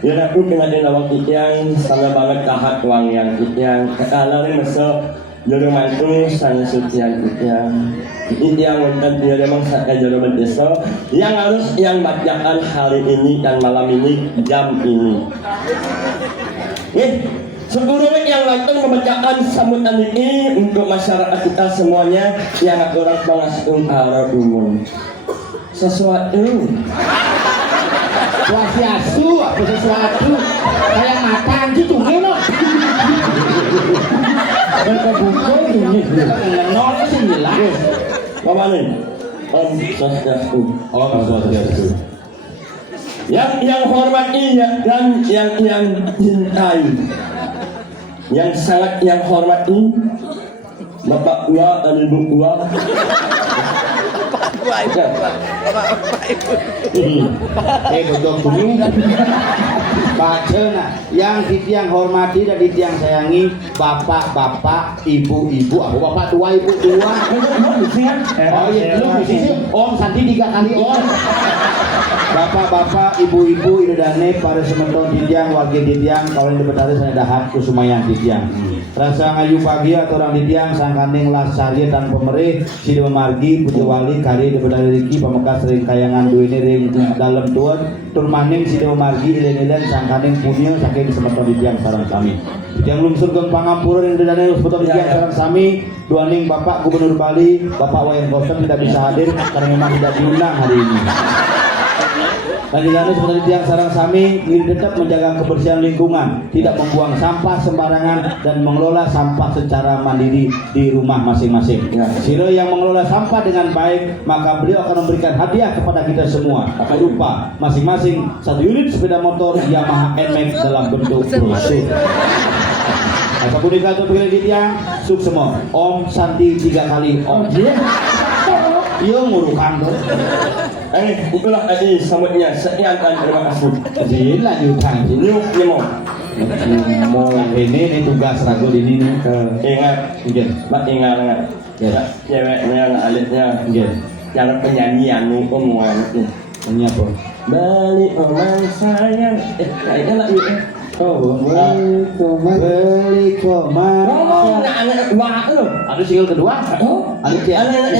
Ya aku pengen lawak yang sama banget kahat uang yang kalau ini masuk jodoh mantu sana sucian yang untuk dia memang saya jodoh berdesa yang harus yang bacaan hari ini dan malam ini jam ini. Sebelum yang langsung membacakan sambutan ini untuk masyarakat kita semuanya yang orang pengasuh arah umum sesuatu Wasiasu apa sesuatu kayak makan gitu loh. Berkebuka ini. Nol sih jelas. apa nih? Om Swastiastu. Oh, Swastiastu. Yang hormati dan yang cintai, yang sangat yang hormati Bapak gua dan Ibu gua. Betul dulu. Baca nah, yang ditiang hormati dan ditiang sayangi bapak-bapak, ibu-ibu, aku bapak tua, ibu tua. Oh iya, lu di sini Om Santi 3 kali Om. Bapak-bapak, ibu-ibu, idodane pada semeton ditiang, warga ditiang, kalau yang dibetari saya dahat kusumayang ditiang. Rasa ngayu pagi atau orang ditiang sangkaning lasarya dan pemerih Sido Margi Puja Wali kari dibetari Riki Pamekas ring kayangan duwini ring dalam tuan turmaning Sido Margi ilen-ilen sangkaning punya saking semeton ditiang sarang sami. Yang lungsur gon pangampura ring dedane semeton ditiang sarang sami. Duaning Bapak Gubernur Bali, Bapak Wayan Koster tidak bisa hadir karena memang tidak diundang hari ini. Dan dilanjut seperti tiang sarang sami ingin tetap menjaga kebersihan lingkungan, tidak membuang sampah sembarangan dan mengelola sampah secara mandiri di rumah masing-masing. Siro yang mengelola sampah dengan baik, maka beliau akan memberikan hadiah kepada kita semua. Berupa masing-masing 1 unit sepeda motor Yamaha NMAX dalam bentuk brosur. Apa punika itu pilih di tiang suk semua. Om Santi 3 kali Om. Iya ngurukan tuh. Itulah tadi sambutnya. Sekian dan terima kasih. Jadi lanjutan. Ini mau Ini tugas ragu ini nih. ingat, Mungkin. ingat. Ya. Ceweknya alitnya. Mungkin. Cara penyanyian nih omongan nih. Ini apa? Balik orang sayang. Kayaknya lagi. Oh, beli koma. Ngomong anak wah lu. Ada single kedua? Oh, Ada anak.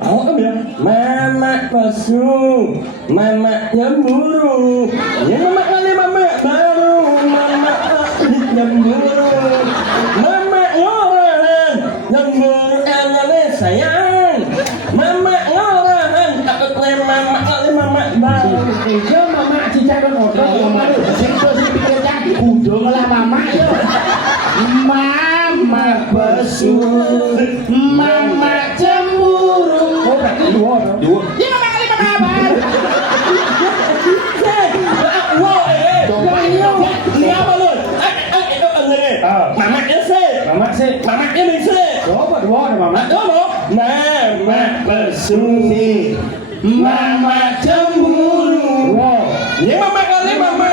Aku kan bilang, mama pasu, mama cemburu. Ya mama kali mama baru, mama cemburu. Mama ngorang, cemburu anak sayang. Mama ngorang, takut mama kali mama baru. Iya mama cicak dan otot. Udung lah mama yo. Mama pesu, mama cemburu. Oh berarti dua. Ya mama kali mama kabar. Coba ini apa lu? Itu ini. Mama sih. Mama sih. Mama ini sih. Coba dua ada mama. Mama pesu, Mama cemburu. Wow. ya mama kali mama.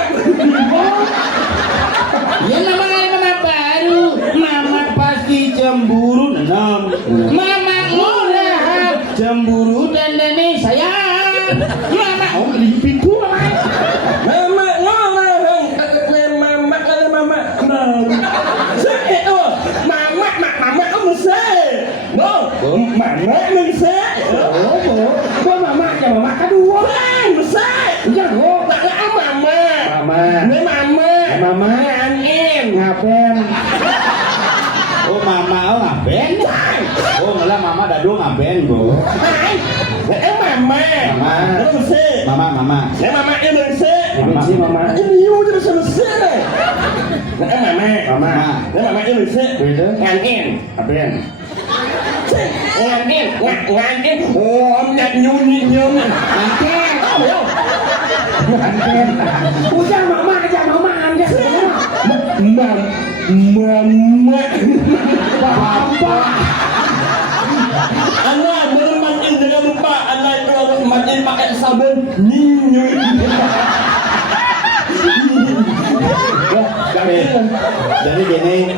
Ya mama kali mama baru. Mama pasti cemburu. Mama ngorang, cemburu dan nenek sayang. Mama beli pintu mama. Mama ngorang, takut mama kali mama baru. Saya itu mama kamu sih. Mama sih. Kok mama ya mama kedua. Besar. Iya dong. Mama. Ini mama. Mama. Angin. Ngapain? Oh mama ngaben? Oh ngalah mama dadu ngaben bu. Hai. Mama. Mama. Besar. Mama. Ini mama ini besar. Mama sih mama. Ini udah besar. Mama. Ini mama ini besar. Beda. Angin. Ngapain? Ngangin. Oh, om nyanyi. Nanti Apa ya? Anten. Udah mama aja mama anda semua. Mama. Apa? Anak bermain dengan lupa. Anak itu main pakai sabun. Nyuy. Jadi gini,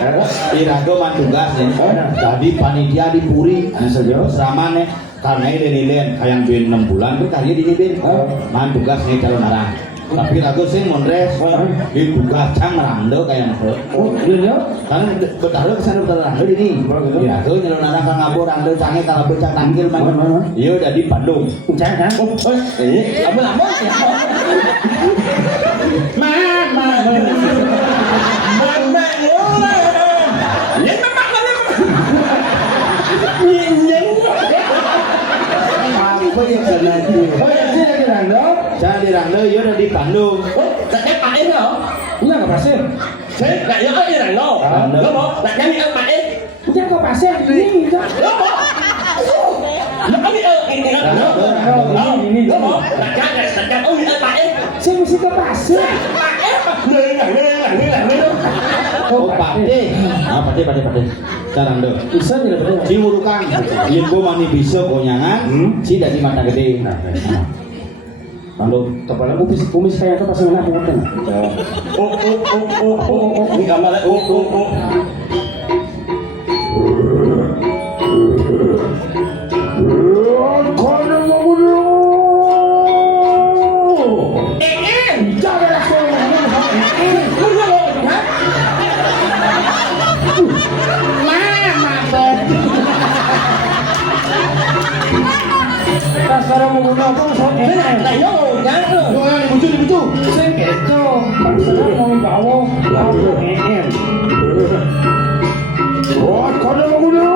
Irago mah tugas nih. Jadi panitia di Puri, seraman nih. Karena ini nilai kayak duit 6 bulan, tuh karya di nilai. Man tugas nih calon arah. Tapi Rago sih mondres, di tugas cang rando kayak apa? Oh, iya. Kan betahnya kesana betul rando ini. Irago calon arah kan ngabur rando cangnya kalau becak tanggil mah. Iya udah di Bandung. Jangan. Ini lama-lama ya. Mama. Mama yola. Ini memang Nyen. Apa yang kena sih? Oh, ya sih lagi rando. Jangan di rando, iya udah di Bandung. Oh, tak ada pakai no. Iya enggak pasir. Saya nak yang ada yang no. Lo mau nak nyanyi apa pakai? Udah kok pasir ini enggak. Lo mau? Lo kami ini ini. Lo mau nak nyanyi apa pakai? Saya mesti ke pasir. Oh, Pakde. Ah, Pakde. Carang deh. Bisa tidak betul. Si murukan, yang gua mani bisa gonyangan, si dari mata gede. Lalu Kepala kumis kayak apa pasang anak kan? Oh. Ini kamar. Oh. Sekarang menggunakan apa soal enak? dibucu. Saya gitu. Sekarang mau bawa apa EM? Oh, kalau menggunakan.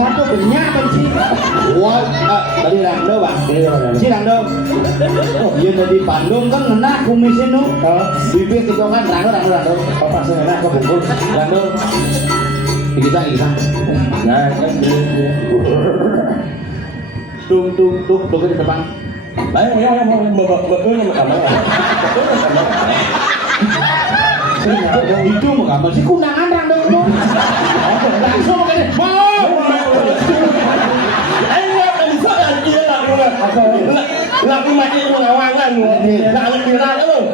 Satu banyak benci. Wah, tadi rando bang. Si rando. Iya tadi Bandung kan ngena kumisin nu. Bibir kita kan rando. Apa sih enak kebungkus? Rando. Ikisang. Nah, Tuk di depan. baik ya mau kamar. Itu mau gambar si kunangan rando itu. Langsung ke Lagu mati mengawangan nak anak kira lu.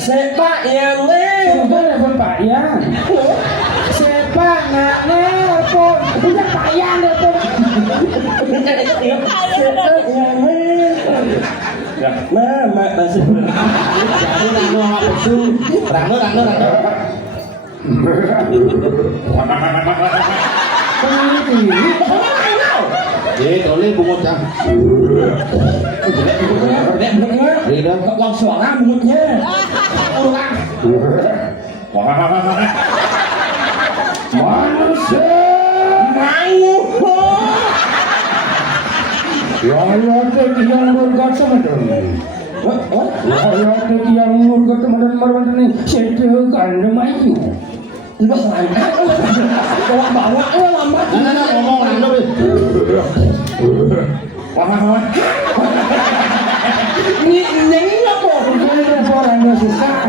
Sepak yang le. Sudah ya Pak ya. Sepak nak nelpon. Udah payah nelpon. Sepak yang le. Ya, mama masih. Jadi rando apa tuh? Rando. Pengen ini. Toleh bungut cang. Rida. Uang suara bungutnya. Manusia. Yang berkata macam yang berkata macam ni setekan maju. Lepas langkah. Bawa lambat. Nah, ngomong rando. Ini apa? Orang susah.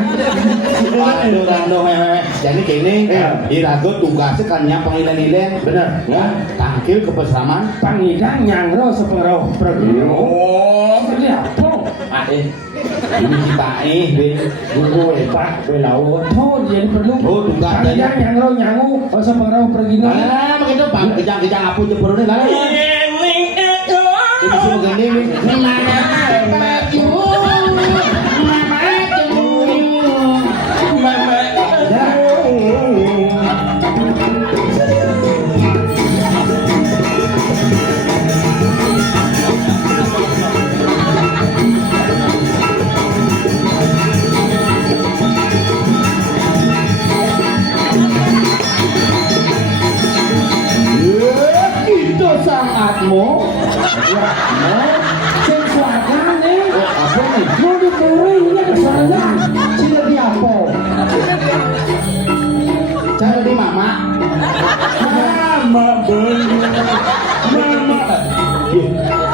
Rando jadi gini, Irago tugasnya kan nyapang ilan-ilan. Benar. Ya, tangkil ke peseraman. Pangidang nyangro sepengaruh pergi. Oh, Seperti apa? Ini si Pae, Guru Pak, belau. Oh, jadi perlu. Oh, tugas Pangidang nyangro nyangu sepengaruh pergi. Nah, begitu bang, kejang apa jempol ini lah. Ini sih begini nih. mo. Sing suaranya nih. Apa nih? Mau dikering ya ke sana. Sila di apa? Cara di mama. Mama belum. Mama.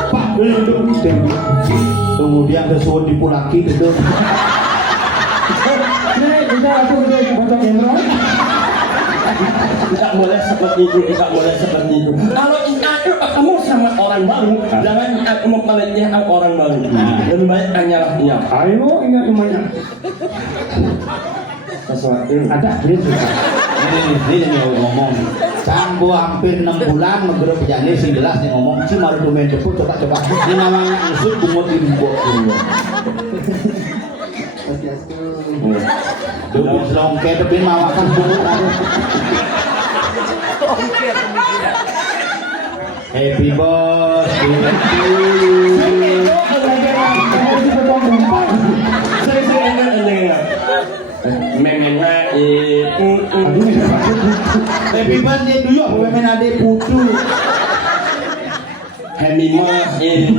Pak belum. Kemudian kesuwen dipulaki itu. Nih, kita aku udah potong Imron. Tidak boleh seperti itu, tidak boleh seperti itu. Kalau kamu sama orang baru, jangan mempelitnya orang baru. Lebih baik hanyalah. Ayo ingat semuanya. Sesuatu. Ada gitu. Ini ngomong. Sambo hampir 6 bulan menggero pejane sing jelas nih ngomong si malu domain cepet coba. Ini namanya usut kumut imbok. Dulu selongke tapi mawakan kumut. Happy birthday to you. Happy birthday to you. Women ade putu. Happy birthday.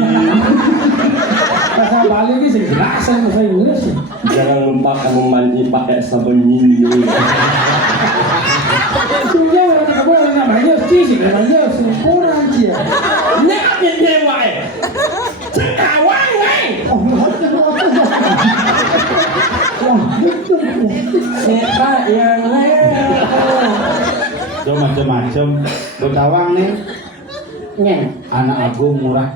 Bahasa Bali ini sih jelas bahasa Inggris. Jangan lupa kamu mandi pakai sabun mindi. Sudah kamu namanya sih namanya sempurna aja. Nak dia wae. Cekawang wae. Siapa yang lain? Itu macam-macam. Betawang nih. Anak agung murah.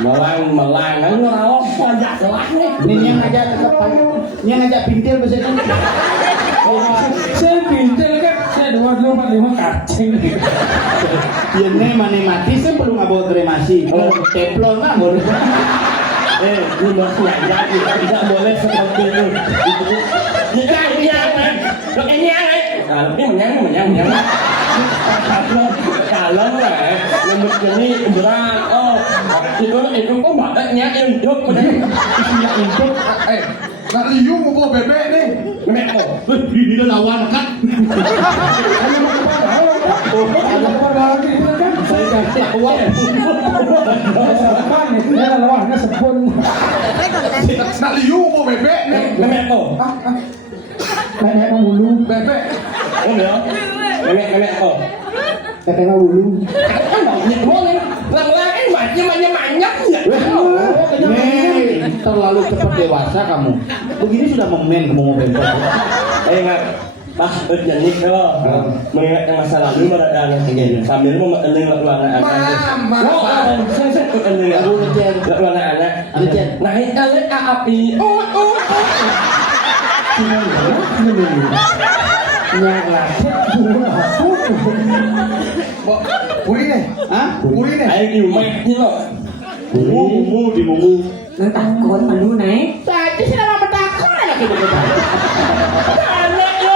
Melang kan ora pajak lah nih. Ini yang ngajak pintil bahasa itu. Saya pintar kan, saya 245 kacing. Dia nih mati saya perlu ngabawa kremasi. Teflon mah boleh. Lu masih aja tidak boleh seperti itu. Jika ini apa? Ini apa? Kalau ini menyang. Kalau lah, lembut ini berat. Oh, itu kok badannya induk, isinya induk. Nak liu mau bawa bebek nih. Bebek apa? Ini lawan kan. Ada apa lagi kan? Saya kasih uang. Apa nih? Dia lawannya sepun. Nak liu mau bawa bebek nih. Bebek apa? Nenek ngulu, Bebek. Oh ya. Bebek apa? nenek ngulu. Kan banyak boleh. Lang-lang banyak ya. Nih, terlalu cepat dewasa kamu. Begini sudah memen kamu mau bebek. Ingat, Pak Berjanik mengingatkan masa lalu mereka sambil mengeling anak-anak. Saya mengeling anak-anak. Naik kali api. Puri nih. Hah? Puri nih. Ayo diumek ni loh. Bungu di bungu. Nang takut anu naik. Saja sih nama bertakon anak itu. Anak ya.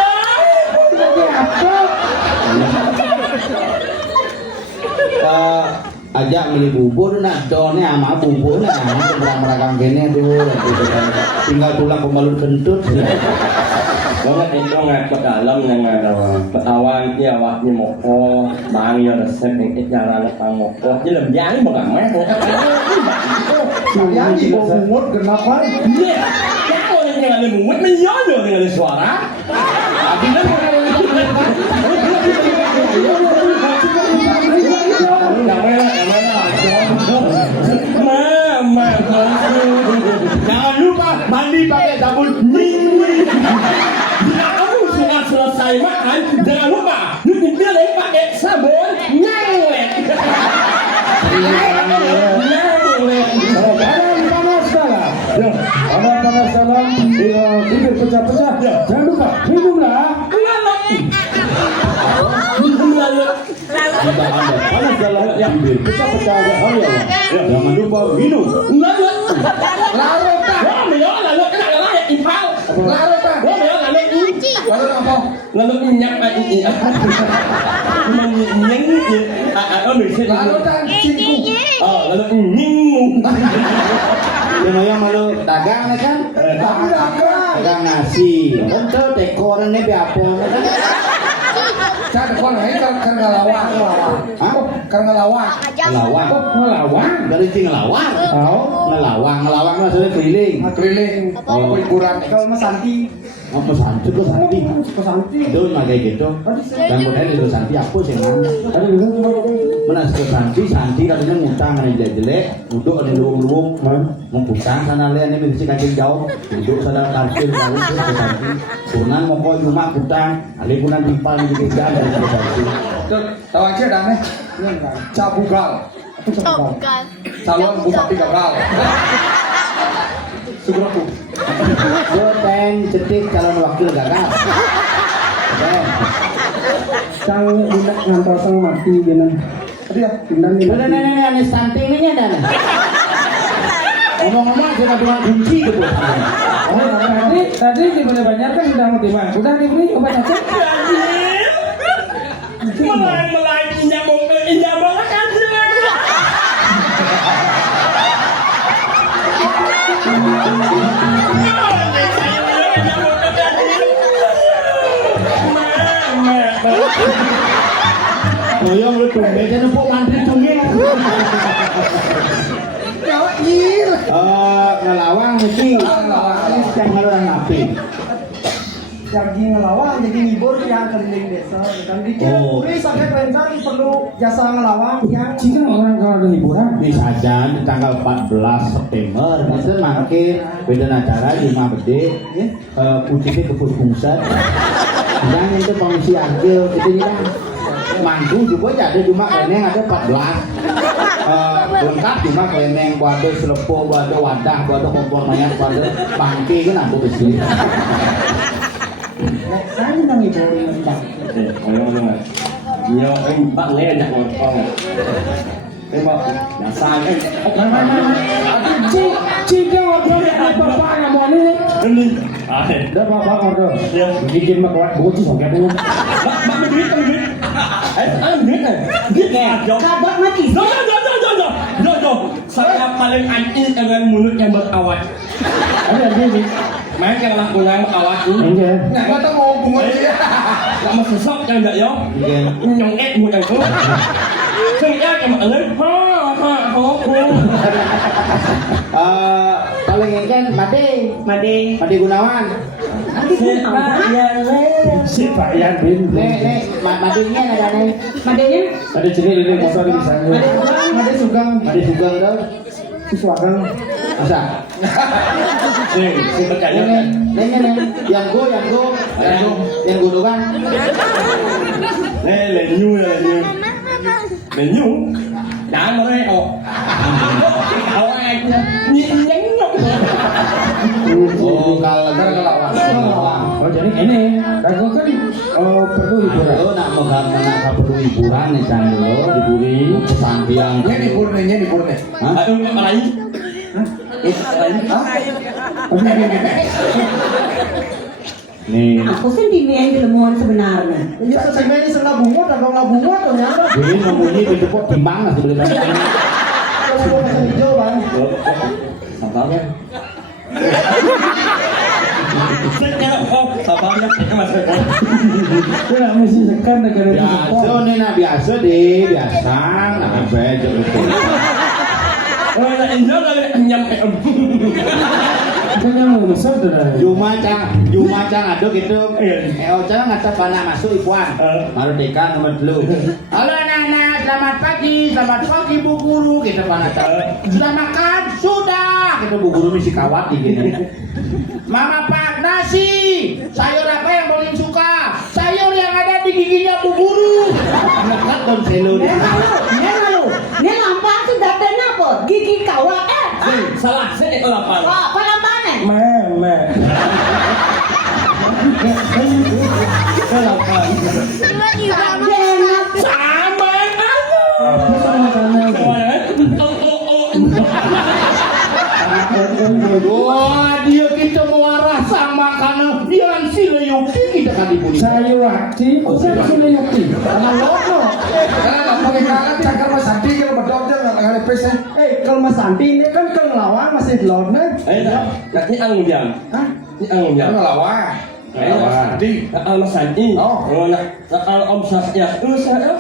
Ajak beli bubur nak donnya sama bubur nak merang-merang gini tuh tinggal tulang pembalut kentut. Banget itu nggak ke dalam yang awan dia awaknya moko bang ya resep yang cara lepang moko jadi lebih jauh banget mah Saya di bawah mungut kenapa? iya kalau yang ada mungut menyodo dengan suara tapi kan Mama, Jangan lupa mandi pakai sabun. Bila kamu sudah selesai makan, jangan lupa nyuci piring pakai sabun nyawet. Panas salah. Ya, panas salam. Ya, bibir pecah-pecah. Jangan lupa minumlah. Kita anda panas dalam bibir kita pecah ada hal ya. Jangan lupa minum. Larut tak? Larut kena layak impal. Larut tak? Larut ini. Larut apa? Larut minyak ini. Menyeng. Larut tak? Larut nying. Yang ayam malu dagang kan? Dagang nasi. Tentu dekoran ini biapa kan? Cara kon hai kan ngelawak. Hah? Kan ngelawak. Ngelawang. Ngelawang. Dari sing ngelawang. Oh. Ngelawang maksudnya keliling. Keliling. Oh. Hiburan. Kalau Mas Santi. Apa santi kok santi? Santi. Itu mah kayak gitu. Dan kemudian itu santi apa sih man? Ada di mana? Mana ke santi katanya ngutang ada jelek, duduk ada luung-luung, ngutang sana lihat ini mesti kaki jauh, duduk sana parkir kali ke santi. Sunan mau kau cuma utang, ali punan dipal di kerja dari ke santi. Tuh, tahu aja dah nih. Cabugal. Calon bupati gagal. Sugroku. Boteng cetik calon wakil gagal. Cang budak ngantor sang mati genan. Tadi ya, pindah nih. Udah nenek ane stunting ini ada. Ngomong-ngomong sudah bilang kunci gitu. Tadi di Banjar kan udah mau terima. Udah dibeli obat aja. Melai nyambung nyambung kan sih. Oyong lu tumben jangan pok mantri tunggu. Ngelawang mesti yang ngelawang api. Jadi ngelawang, jadi ngibur yang keliling desa. Dan dikira puri sampai pencar perlu jasa ngelawang yang Jika orang kalau ada hiburan, Bisa aja di tanggal 14 September itu makin beda acara di rumah gede putihnya ke Puspungset yang itu pengisi akil gitu ya mantu juga ada cuma keleneng ada 14 lengkap cuma keleneng wadah selepo wadah wadah wadah kompor mayat wadah bangke kan aku besi saya nang ngibur yang bang. Ngomong-ngomong. Nhiều anh bạn lên nhạc một con này. Cái bọn nhà sai anh. jika orang yang bapak nggak mau ini, Đi. dah bapak order. Bikin mak buat sih soknya dulu. Bạn mới biết, tôi biết. Anh biết này. Biết nghe. Kabar mati. Rồi. Saya paling anti dengan mulut yang berawat. Ada ini. Mấy cái là của anh awat ini. Ini. Nggak kata mau bunga dia. Lama sesok yang enggak yo. Nyong ed một yang tu. Sing ed yang ở lên. paling ingin Made Gunawan Si Pak Yan bin. nek Madenya ada nih Madenya? Ada jenis ini motor di sana. Ada sugang, Made Sugeng tuh suagang. masa Si berkaya. nih yang go tuh kan Lên nhu. Lên nhu. Đã mà đây ồ. Ồ ai nhấn nó. oh kalau ngelawang Oh jadi ini, aku kan perlu hiburan. lo nak megang perlu hiburan nih kan lo diburi sambiang Nya dibur nih. Aduh apa lagi? nih Aku sendiri yang dilemuan sebenarnya. Iya selesai ini senang bungut, ada bungut ternyata. jadi ngomongnya itu kok timbang lah sebenarnya Kalau bahasa hijau bang. Sabar ya. Sabar ya. Tidak mesti sekan negara itu. biasa nih nah biasa deh biasa nah bejo itu Oh, enjoy lah nyampe. Kan yang mau besar dah. Juma cang aduk gitu cang ngata panah masuk ipuan baru dekan nomor dulu halo anak-anak selamat pagi bu guru kita panah sudah makan sudah kita bu guru misi kawat gini mama pak nasi sayur apa yang paling suka sayur yang ada di giginya bu guru nekat dan selo Ini lampan sudah apa? Gigi kawat Salah, saya itu lapar. Wah, apa lampanan? Mama. Enak. Sama wah dia kita muarah sama karena yang sileyuki kita kan dibunuh Saya waktu, saya sudah yakti. Karena lono. Karena pakai kangen cakar Mas Santi kalau berdokter nggak ada PC. Kalau Mas Santi ini kan ke ngelawang masih lone. nanti ang jam. Hah? Ini ang jam. Ngelawang. Di, Mas Santi. Oh, nak Om Syah. Saya.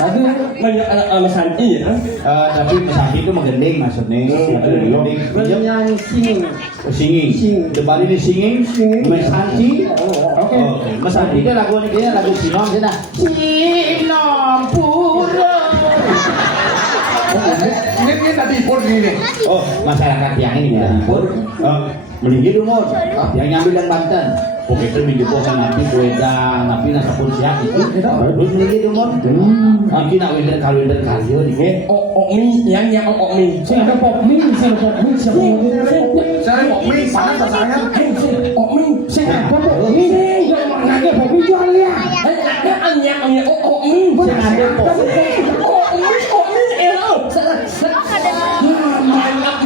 Aduh, banyak Mas Santi ya. Tapi Santi itu menggending maksudnya. Menggending. Nyanyi singing. Singing. Depan ini singing. Mas Santi. Oke. Mas Santi itu lagu ini lagu Sinom sih dah. Sinom Pura. Ini tadi pun ini. Oh, masyarakat yang ini ya. Melingkir umur. Yang nyambil yang Banten. Pokoknya itu minggu puasa nanti kuedang, tapi nasa pun siap itu. Terus melingkir umur. Nanti nak winter kali dikit. Mi yang Mi. Saya ada pop mie, saya ada pop mie, siapa mau Saya mau mie panas saya. Mi. saya ada pop mie, yang mana ada pop mie jual ya? Ada anyak Mi. Saya ada pop. Mi elo.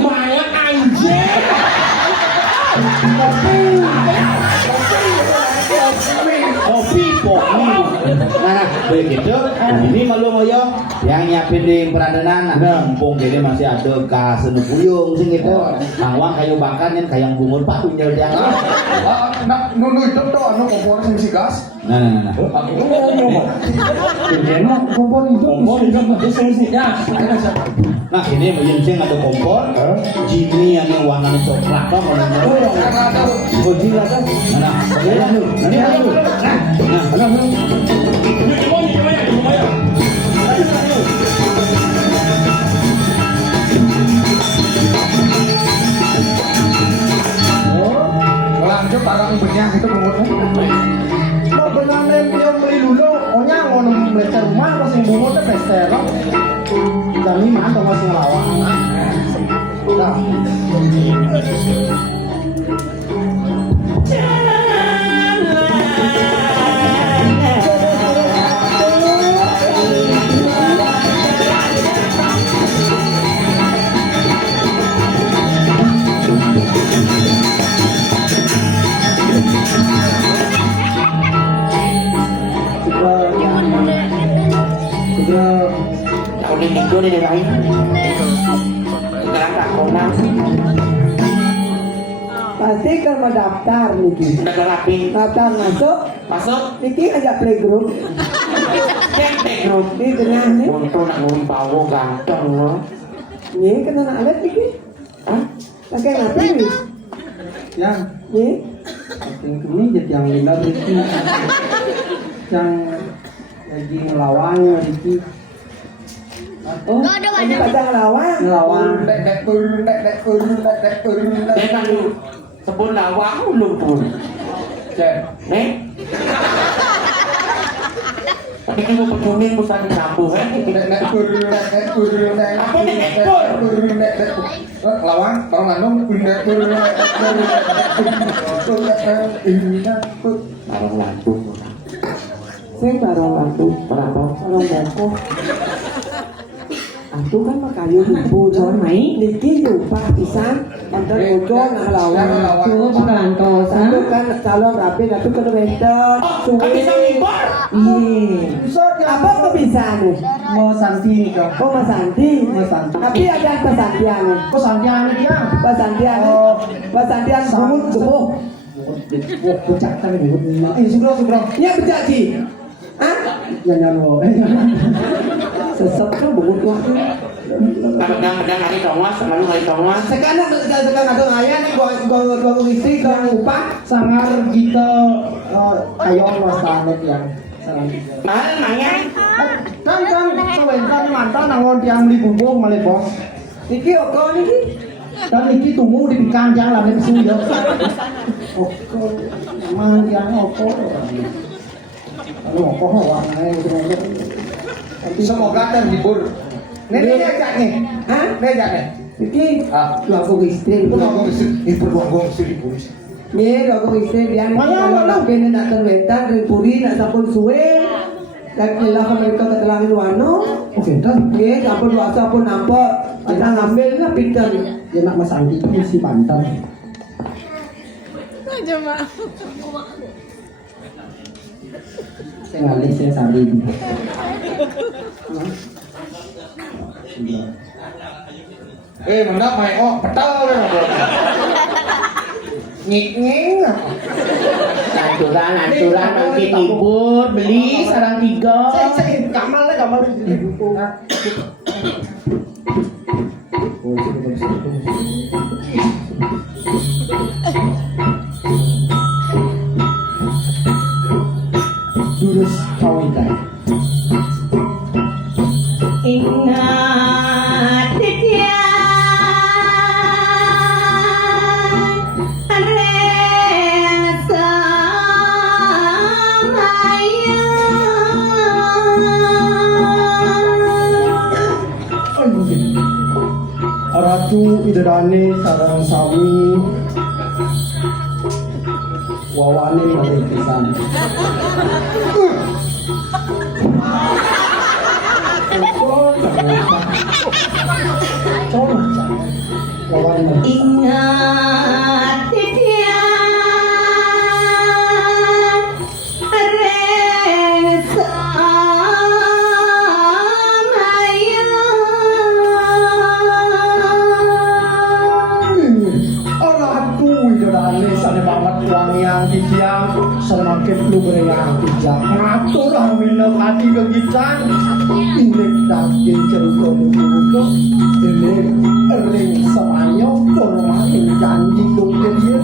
Banyak anjing. Kopi pop mie. Nah, begitu. Ini malu moyo yang nyiapin di peradenan. Mumpung jadi masih ada kas puyung sing gitu. Bawang kayu bakar yang kayak bungur pak punya dia. Nak nunu itu tuh anu kompor sing si gas. Nah. Kompor itu Ya. Nah ini yang sing ada kompor. Jini yang warnanya coklat kok mana. Bojil ada. Nah, ini ada. Lanjut barang banyak itu bungkusnya. Mau benane yang beli dulu, ohnya ngono beli rumah masih bungkusnya bester. Jadi mana masih ngelawan. Nah. Tahun ini minggu nih lain. Sekarang tak konang. Pasti kan mendaftar Niki. Udah rapi. Daftar masuk. Masuk. Niki ajak playgroup. Cek grup. Di tengah nih. Untuk nak ngumpawo ganteng loh. Nih kena nak alat Niki. Hah? Pakai ngapain nih? Yang Nih. ini jadi yang lila Ricky. Yang lagi ngelawan Ricky. Oh, ini pada ngelawan. Ngelawan. Dia kan sebut lawang belum pun. Cek. Nih. Tapi kita pecunin pusat campur kan. Lawang, orang Landung. Barang lantung. Saya barang lampu. Berapa? Barang boko. Aku kan makayu ribu Rồi mấy Niki lupa pisan. Antar ojo nak ngelawan. Chú bukan kau Satu sa kan calon rapi tapi kena benten. Kan bisa ngibor. Iya Apa kok bisa nih? Mau Santi nih kak. Oh Mas Santi. Mas Santi. Tapi ada pesantian nih. Kok Santian dia? Pesantian nih. Pesantian bungut gemuk. Wah, bocah tapi nih. Sugro. Ya becak sih. Hah? Jangan lo. Sesat kan bungut waktu. Kadang-kadang hari tongas, lalu hari tongas. Sekarang ada ngaya nih gua istri gua lupa. Sangar kita ayong wastanet yang selanjutnya. Mana nanya? Kan sebentar mantan nangon tiang beli bubuk malah bos. Niki oko niki. Dan iki tunggu di kanjang lah nek suyo. Oko mang yang oko. Lalu oko warnanya itu. Semoga terhibur. Ini ajak nih. Hah? Ini ajak nih. Niki Ah. lagu istri. Itu ngomong ibu ngomong istri polisi. Nih lagu istri dia nih. Kalau nak kena nak terwetan dari puri nak sampun suwe. Dan lelah mereka ketelangan wano. Oke, dan Nih sampun dua sampun nampak. Kita ngambil lah pinter. dia nak Mas Andi itu si Banten. Saya ngalih saya salin. Mendak main petal ya. Nyik-nying. Aturan bangkit libur beli sarang 3. Saya kamal Jurus kawitan. Ingat dia rasa Ratu Idrani sarang sami wawane malikisan. Ingat dia rasa Ratu Idrani sane banget wangian titiang semakin lubereyang tijak ngatur hamina hati kegiatan inek daging cerita buku inek ering semanyo tormahin janji kumkir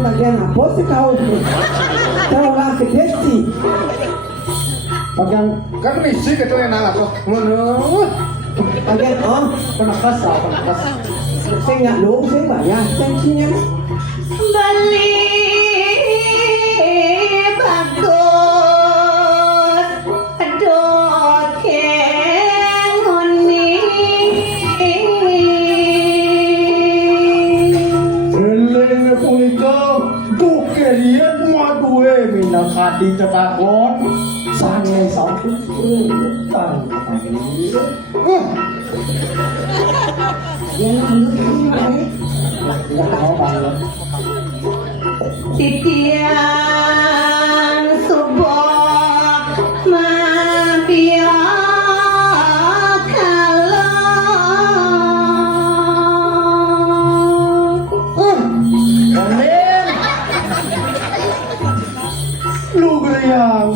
bagian apa sih kau? Kau orang kedesi. bagian kan misi gitu yang apa menurut Bagian penakas saya nggak dong, saya bayar tensinya. balik bagus aduh kengoni Eling punika dukerian maduwe minang hati cetakon sange sampun utang titiang subuh mabia lu geliang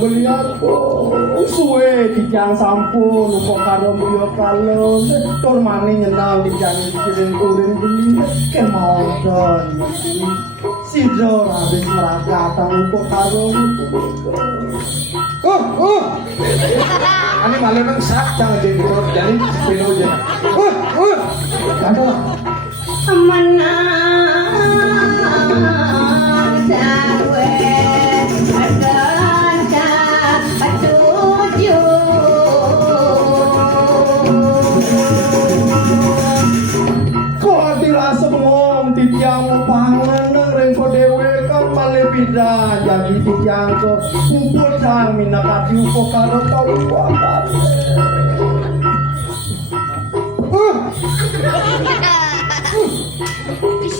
suwe dijang sampun kok karo dia kalau tur maning nyenal dijang dikirim kuring beli kemauan sidro habis merakatan kok karo ani malah nang sadang jadi jadi peno aja kado menang dawe adan katuju kok dirasa mong titiang pangan rengko dewe kan malah beda jadi titiang kok kumpul sang minakati upo karo tau kuatan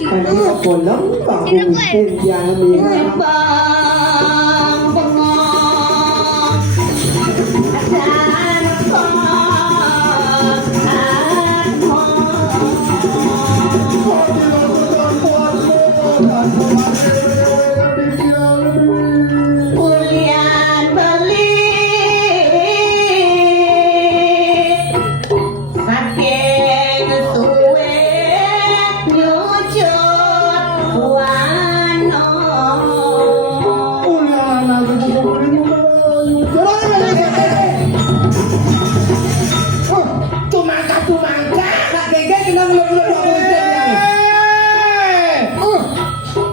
Tadi kolom bang mungkin yang lebih bang bengong dan Ulian beli saking suwe nyucut wano Tumangka nak gege kena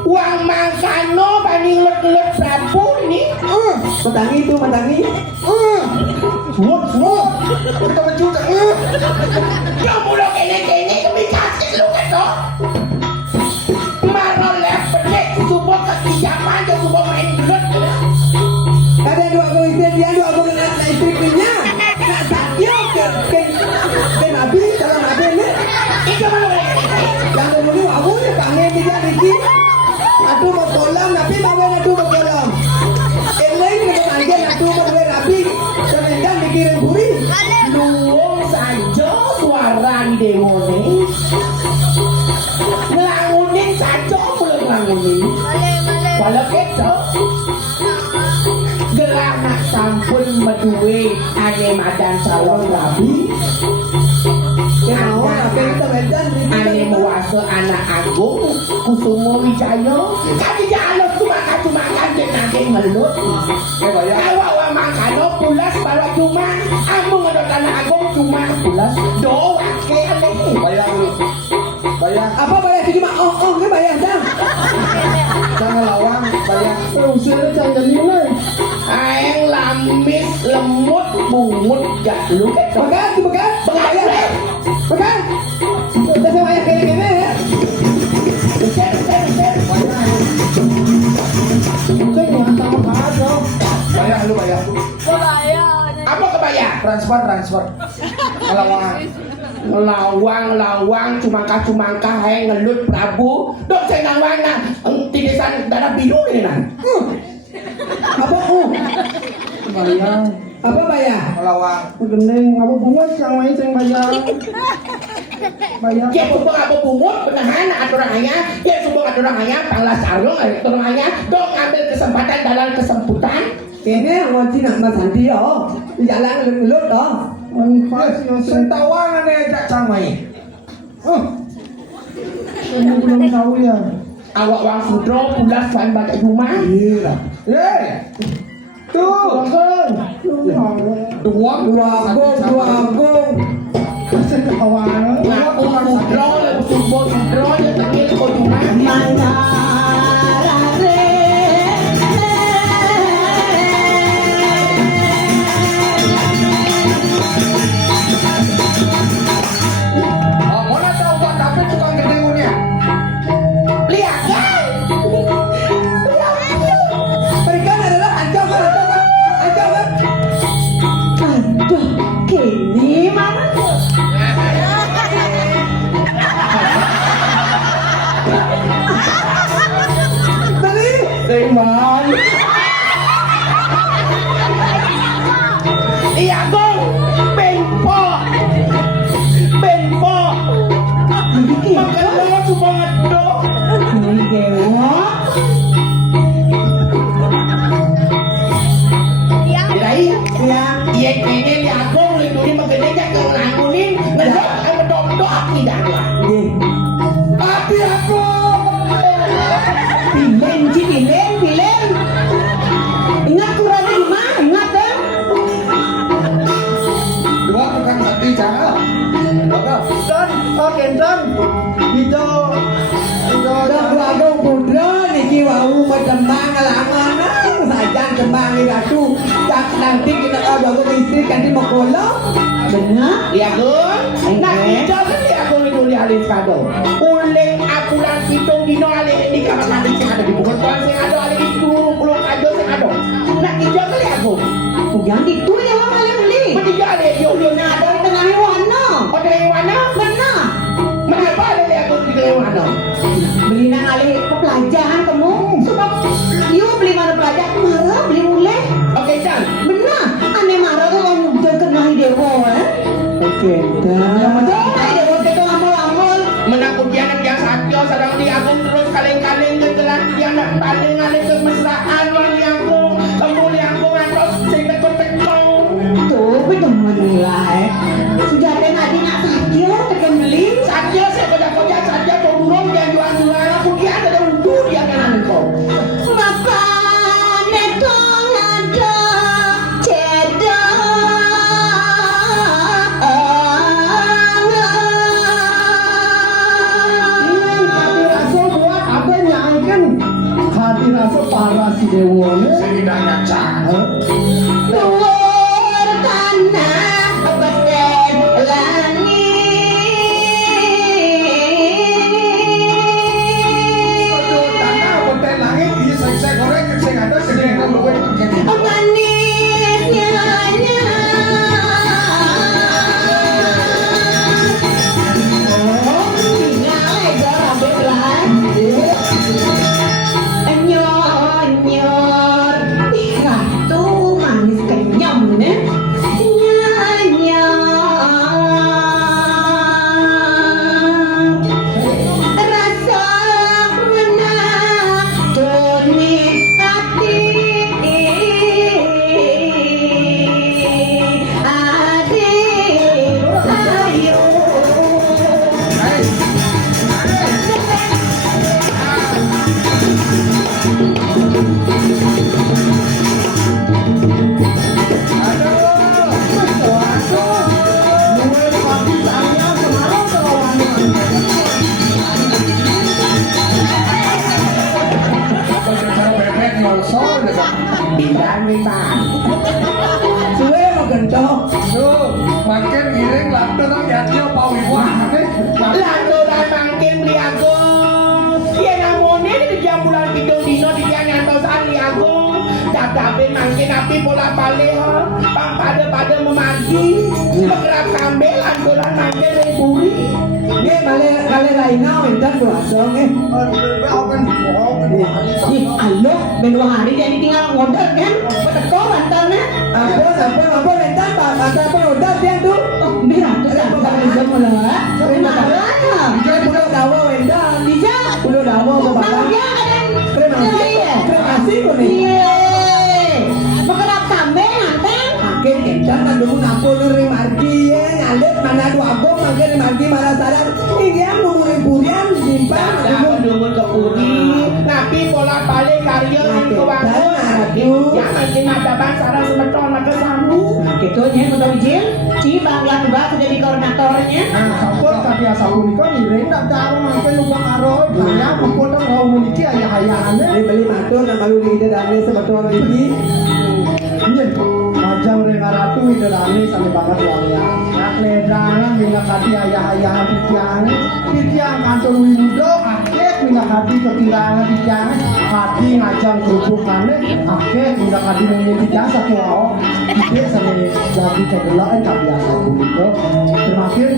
uang mangkano banding let Prabu ini mendangi kita mencutak ya mula kene kami kasih lu kan toh maroleh pedek subuh kekijaman ya subuh main gelut ada dua koisen dia dua mengenai istrinya nak sakyo ke nabi dalam nabi ini itu mana yang ngomongin aku ya panggil dia Riki aduh mau kolam nabi bawa aduh mau kolam ini kita panggil aduh mau dua nabi sedang dikirim buri luwung saja suaran demone muni. Kalau gitu, gerana sampun meduwe ane madan calon rabi. Mau apa kita medan Ane muasa anak agung Kusumo Wijaya. Kami jalan cuma ngelut. Kalau makano pulas bawa cuma, aku ngedot anak agung cuma pulas doa kele. Bayar dulu. Bayar. Apa bayar cuma ini bayar dah. Jangan lawang. Bayar. usia jangan nilai. Aeng lamis lemut bungut jaluk. Began. Bayar. Began. Kita sama ayah kele ya. Mungkin yang tahu ada. Bayar dulu bayar. Apa kebayar? Transfer. Lawang cumangkah hai ngelut Prabu dok saya nawang na tidisan darah biru ini nah apa Bayar. apa bayar Lawang. Gening apa bunga yang main sing bayar. Bayar. ya sumbang apa bungut penahan aturannya ya sumbang aturannya panglas sarung aturannya dong ambil kesempatan dalam kesemputan Ini ngonci nak mas Andi yo. Jalan ngelut toh. Pas yo Sentawangan nih ajak camai. Ini belum tahu ya. awak wang sudro pulas bahan baca rumah Iya. Tuh. Dua agung. Masih kawan. ngaku sudro lepas sudro ya tengil kau rumah Mana tahu buat apa tukang gedengnya? lihat kan Berikan adalah ancaman. Aduh, kini mana? Beli. Seimbang. iya gong benpo makan banget semua dong Ini dewa. Lai, Ya, iya kayaknya li aku lindungi magennya ke ngangkunin ngedok sama dok tidak lah. Tapi aku bilen. Ingat kurangnya di mana? Ingat deh. Dua tukang sate cakap. Berapa? Gendong. Itu. dok aku pudra niki wau macembang laman saja kembang ratu tak nanti kita ada aku istri kan di Mokolo. Benar. Lihat gun, nak kita kan lihat gun itu lihat alis kado. Uling aku lan hitung dino alih di kamar mandi sing ada di bukan tuan sing ada alih di puluh kado sing ada. Nak kita kan lihat gun. Yang itu ya mama beli. Mesti ada yo ada Tengah warna. oh dari mana? Benar. Mengapa ada lihat gun di dari mana? Beli nang alih pelajaran kamu. Sebab you beli mana pelajaran marah beli mulai. Oke Chan. Benar. Aneh marah tuh kamu jangan kena dewa. Yang mana dewa kita ngamul-ngamul. Menakut dia anak yang sakyo sedang diagung terus kaleng-kaleng gegelan dia nak paling alih kemesraan yang diagung kamu diagung terus sehingga tekong Tuh, betul menilai. Sudah ada nadi nak saja tekan beli. saja saya kojak-kojak saja kau burung dia jual-jual aku dia ada untung dia kanan kau Makan itu ada Hati rasa buat apa nyanyikan? Hati rasa para si dewa ni. Saya tidak nyacak. Luar tanah beten langit. Aduh, tanah betul langit. Ini saya goreng, saya ada, saya ada luwe. Manisnya nyor ratu manis kenyal makin giring lantu nang yatnya pawiwah. Lanturan makin beli aku. Iya namanya di jam bulan hidung dino di jam nyantosan li aku. Cacape makin api bola balik bang pada memagi. Bergerak kambel lanturan makin puri. Nghe balik lainnya entar berasal nih. Ih, alo, ben 2 hari jadi tinggal ngondar kan? Beteko bantalnya. Apa entar pak udah dia tuh. Oh, biar tuh tak bisa mulai. Marahnya. Dia pulau dawa wenda. Bisa. Pulau dawa mau Nah, dia kadang Kremasi kok nih. Iya. Makan kambing nantang. Makin kencang kan dulu nampol dari margi ya ngalir mana dua abang makin margi mana sadar ini yang numuri burian simpan numur ke puri tapi pola balik karya yang kewangun ya makin ada bang sarang semeton maka samu Nah, gitu nya udah izin. Cibang yang dua sudah di koordinatornya. Sampun kabiasa punika ngiring tak tahu makin lubang aroi banyak kumpul dong mau memiliki ayah-ayahannya. ini beli matur dan baru di dalamnya semeton ini Iya, macam rena ratu itu rame sampai banget walian. Nak ledangan minyak hati ayah-ayahan pitiang kantor wimudo akhir minyak hati kekirangan pitiang hati ngajang kerupukannya akhir minyak hati menjadi jasa kuau ide sampai jadi kegelaan kabiasa begitu. Terakhir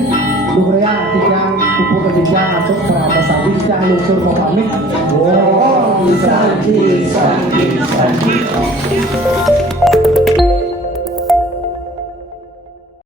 Durea pitiang kupu ketiga masuk serata sapi pitiang lusur mau pamit. oh bisa